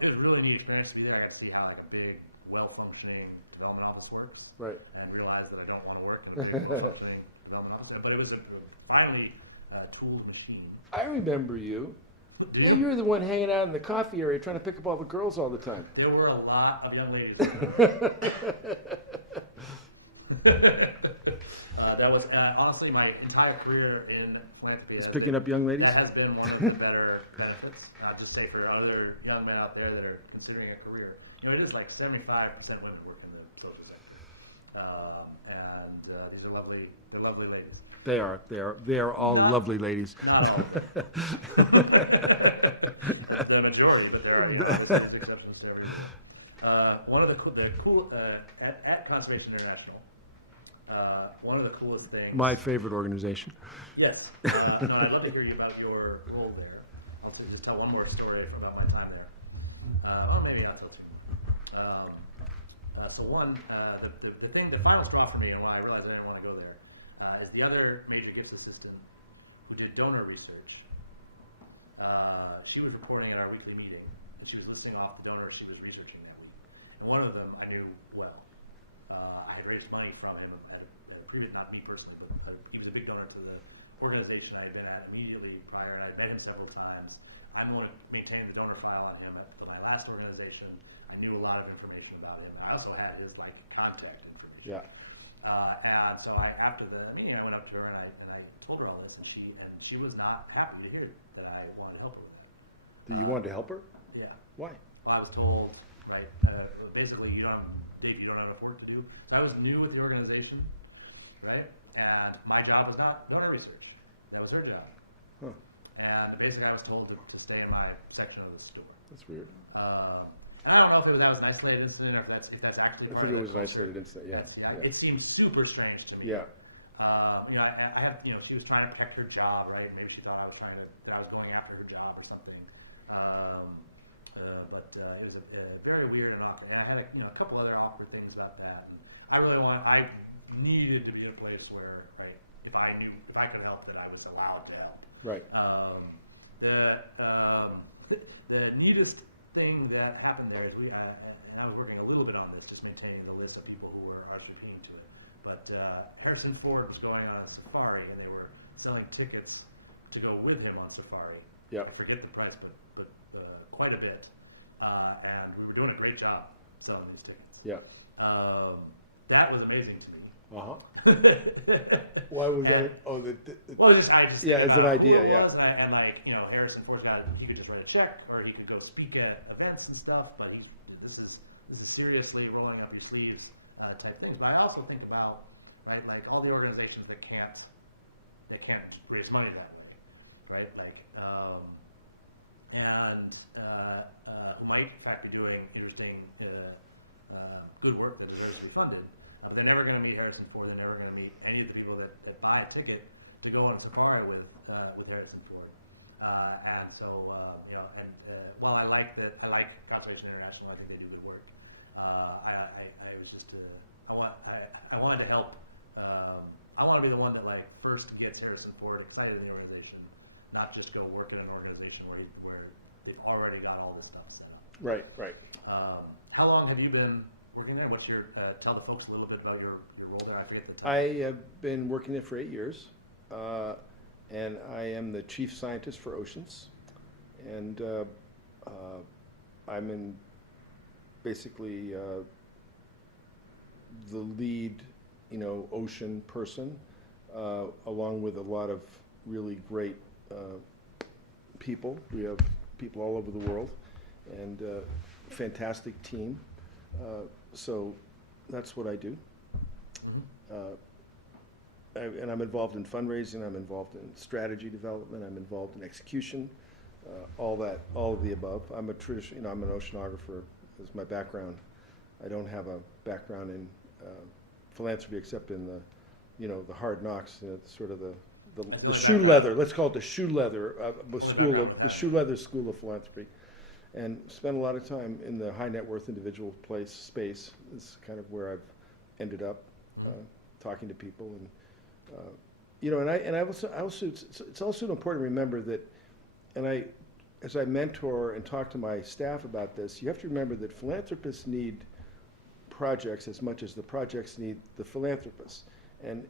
It was a really neat experience to be there. I got to see how a big, well-functioning development office works, and realized that I don't want to work in a big, well-functioning development office. But it was a finely tooled machine. I remember you. Do You you? were the one hanging out in the coffee area trying to pick up all the girls all the time. There were a lot of young ladies working there. That was honestly my entire career in philanthropy. picking up young ladies? That has been one of the better benefits. I'll just say for other young men out there that are considering a career, it is like 75% women work in the social sector, and these are lovely. They're lovely ladies. They are all Not- lovely ladies. Not all of them. The majority, but there are, obviously there's exceptions to every rule. One of the cool at Conservation International. One of the coolest things. My favorite organization. Yes. No, and I'd love to hear you about your role there. I'll just tell one more story about my time there. Well, maybe I'll tell two more. So one, the final straw for me, and why I realized I didn't want to go there, is the other major gifts assistant who did donor research. She was reporting at our weekly meeting, and she was listing off the donors she was researching that week. And one of them I knew well. I had raised money from him at a previous, not me personally, but he was a big donor to the organization I had been at immediately prior, and I had met him several times. I'm the one who maintained the donor file on him at my last organization. I knew a lot of information about him. I also had his contact information. Yeah. And so after the meeting, I went up to her and I told her all this, and she was not happy to hear that I wanted to help her with that. You wanted to help her? Yeah. Why? Well, I was told, right, basically, Dave, you don't have enough work to do. So I was new with the organization, right? And my job was not donor research. That was her job. Huh. And basically, I was told to stay in my section of the store. That's weird. And I don't know if that was an isolated incident or if that's actually part of think the it was culture isolated incident, yeah. at CI. It seemed super strange to me. Yeah. I have, she was trying to protect her job, right? And maybe she thought that I was going after her job or something. But it was a very weird and awkward. And I had a couple other awkward things about that. And I needed to be in a place where, right, if I could help, that I was allowed to help. Right. The neatest thing that happened there is and I was working a little bit on this, just maintaining the list of people who were RSVPing to it. But Harrison Ford was going on a safari, and they were selling tickets to go with him on safari. Yeah. I forget the price, but quite a bit. And we were doing a great job selling these tickets. Yeah. That was amazing to me. Uh-huh. Why was And- that? Oh, Well, I just think Yeah, about it's how an cool idea, it was, and Harrison Ford's he could just write a check, or he could go speak at events and stuff. But this is seriously rolling up your sleeves type things. But I also think about, right, like all the organizations that can't raise money that way, right? Like who might in fact be doing interesting, good work that deserves to be funded. But they're never going to meet Harrison Ford. They're never going to meet any of the people that buy a ticket to go on a safari with Harrison Ford. And so, while I like Conservation International, I think they do good work. I was just I wanted to help. I want to be the one that first gets Harrison Ford excited in the organization, not just go work at an organization where they've already got all this stuff set up. right. How long have you been working there? What's your tell the folks a little bit about your role there? I forget the title. I have been working there for 8 years, and I am the chief scientist for oceans, and I'm in basically the lead, ocean person, along with a lot of really great people. We have people all over the world, and fantastic team. So that's what I do. Mhm. And I'm involved in fundraising, I'm involved in strategy development, I'm involved in execution, all of the above. I'm an oceanographer, is my background. I don't have a background in philanthropy except in the hard knocks, sort of That's the only shoe background. leather. Let's call it the shoe leather. Only background worth the having, shoe right? leather school of philanthropy, and spent a lot of time in the high net worth individual space. Is kind of where I've ended up talking to people, and it's also important to remember that, as I mentor and talk to my staff about this, you have to remember that philanthropists need projects as much as the projects need the philanthropists. And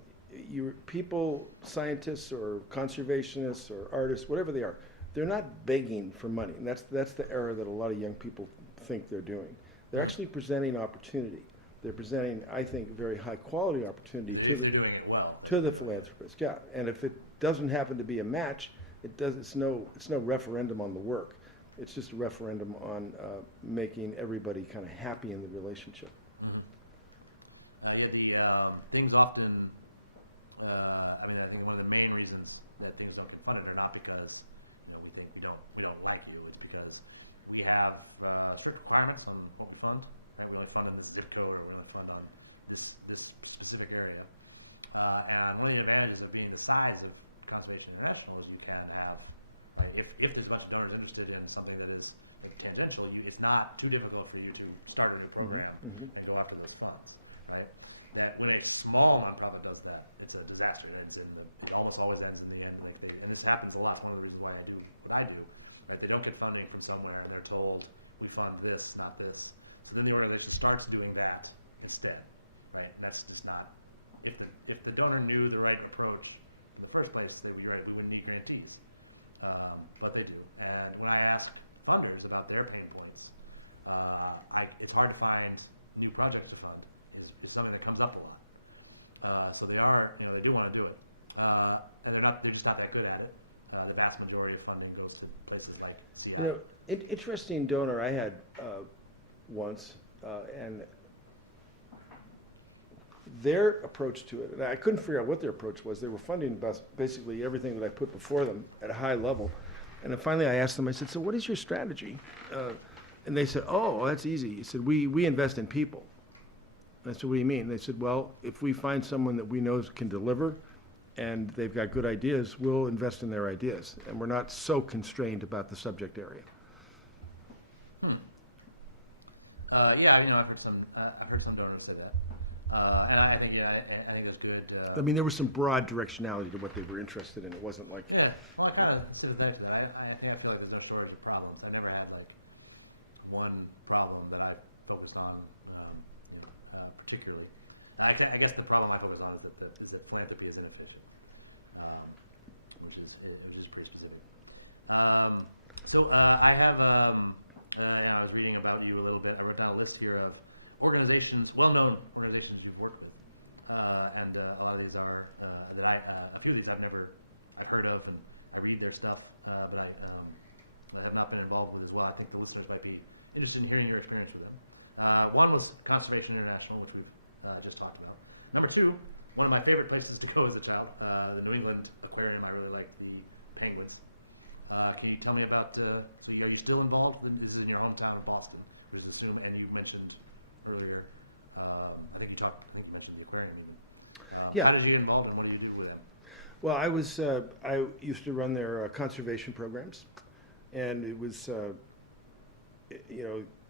scientists or conservationists or artists, whatever they are they're not begging for money, and that's the error that a lot of young people think they're doing. They're actually presenting opportunity. They're presenting, I think, very high quality opportunity If they're doing it well. That's to what the they're doing, philanthropist. Yeah, and if it doesn't happen to be a match, it's no referendum on the work. It's just a referendum on making everybody kind of happy in the relationship. The things often. I think one of the main reasons that things don't get funded are not because we think we don't like you. It's because we have strict requirements on what we fund. Right? We only fund in this zip code, or we only fund on this specific area. And one of the advantages of being the size of Conservation International is you can have, right? If there's a bunch of donors interested in something that is tangential, it's not too difficult for you to start a new program and go after those funds, right? That when a small nonprofit does that, it's a disaster. It almost always ends in the end. And this happens a lot. It's one of the reasons why I do what I do, right? They don't get funding from somewhere, and they're told we fund this, not this. So then the organization starts doing that instead, right? And that's just not. If the donor knew the right approach in the first place, we wouldn't need grantees, but they do. And when I ask funders about their pain points, it's hard to find new projects to fund. Is something that comes up a lot. So they do want to do it, and they're just not that good at it. The vast majority of funding goes to places like CI. Interesting donor I had once, and their approach to it, and I couldn't figure out what their approach was. They were funding basically everything that I put before them at a high level. And then finally I asked them, I said, so what is your strategy? And they said, oh, that's easy. He said, we invest in people. And I said, what do you mean? They said, well, if we find someone that we know can deliver and they've got good ideas, we'll invest in their ideas. And we're not so constrained about the subject area. I've heard some donors say that. And I think I think there's good. There was some broad directionality to what they were interested in. It wasn't like Well, I kind of sympathetic to that. I feel like there's no shortage of problems. I've never had like one problem that I focused on, particularly. I guess the problem I focus on is that philanthropy is inefficient, which is pretty specific. I have. And I was reading about you a little bit. I wrote down a list here of well-known organizations you've worked with, and a lot of these are a few of these I've heard of, and I read their stuff, but I have not been involved with as well. I think the listeners might be interested in hearing your experience with them. One was Conservation International, which we've just talked about. Number two, one of my favorite places to go as a child, the New England Aquarium. I really liked the penguins. Can you tell me about? Are you still involved? This is in your hometown of Boston, which is assume. And you mentioned earlier. I think you mentioned the aquarium even. Yeah. How did you get involved, and what do you do with them? Well, I used to run their conservation programs, and it was,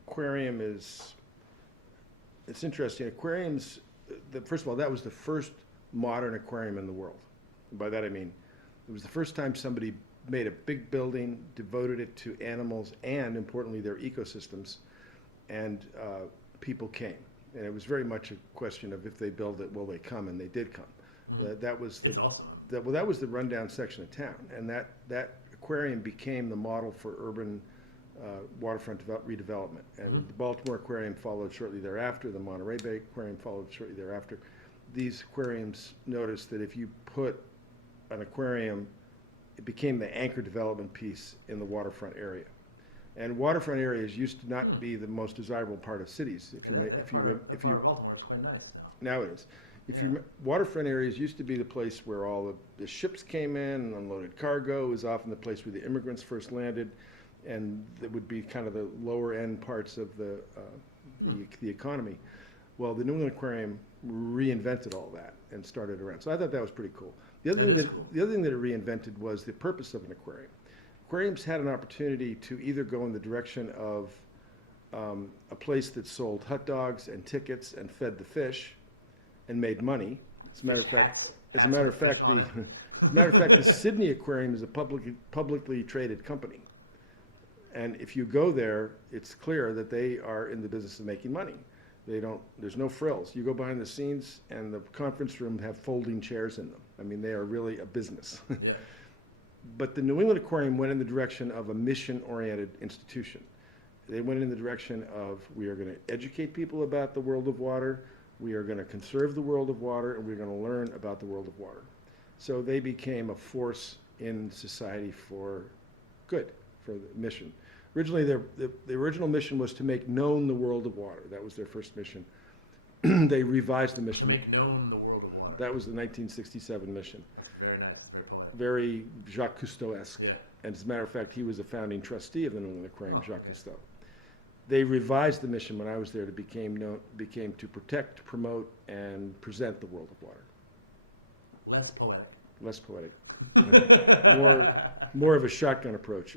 aquarium it's interesting. Aquariums, first of all, that was the first modern aquarium in the world. By that I mean, it was the first time somebody made a big building, devoted it to animals and, importantly, their ecosystems, and people came. And it was very much a question of if they build it, will they come? And they did come. It's awesome. That was the rundown section of town, and that aquarium became the model for urban waterfront redevelopment. And the Baltimore Aquarium followed shortly thereafter. The Monterey Bay Aquarium followed shortly thereafter. These aquariums noticed that if you put an aquarium, it became the anchor development piece in the waterfront area. And waterfront areas used to not be the most desirable part of cities. That part of Baltimore is quite nice now. Now it is. Yeah. Waterfront areas used to be the place where all the ships came in and unloaded cargo. It was often the place where the immigrants first landed, and that would be kind of the lower end parts of the economy. Well, the New England Aquarium reinvented all that and started around. So I thought that was pretty cool. That is cool. The other thing that it reinvented was the purpose of an aquarium. Aquariums had an opportunity to either go in the direction of a place that sold hot dogs and tickets and fed the fish and made money. Fish hats with a fish on it. As a matter of fact, the Sydney Aquarium is a publicly traded company. And if you go there, it's clear that they are in the business of making money. There's no frills. You go behind the scenes, and the conference room have folding chairs in them. They are really a business. Yeah. But the New England Aquarium went in the direction of a mission-oriented institution. They went in the direction of, we are going to educate people about the world of water, we are going to conserve the world of water, and we're going to learn about the world of water. So they became a force in society for good, for the mission. Originally, the original mission was to make known the world of water. That was their first mission. They revised the mission. To make known the world of water. That was the 1967 mission. That's very nice. It's very poetic. Very Jacques Cousteau-esque. Yeah. And as a matter of fact, he was a founding trustee of the New England Aquarium, Jacques okay. Cousteau. They revised the mission when I was there to became to protect, promote, and present the world of water. Less poetic. Less poetic. more of a shotgun approach.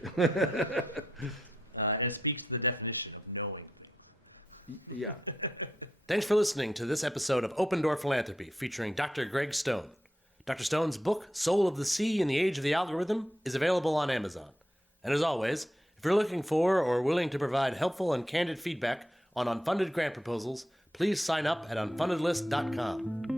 And it speaks to the definition of knowing things. Yeah. Thanks for listening to this episode of Open Door Philanthropy featuring Dr. Greg Stone. Dr. Stone's book, Soul of the Sea in the Age of the Algorithm, is available on Amazon. And as always, if you're looking for or willing to provide helpful and candid feedback on unfunded grant proposals, please sign up at unfundedlist.com.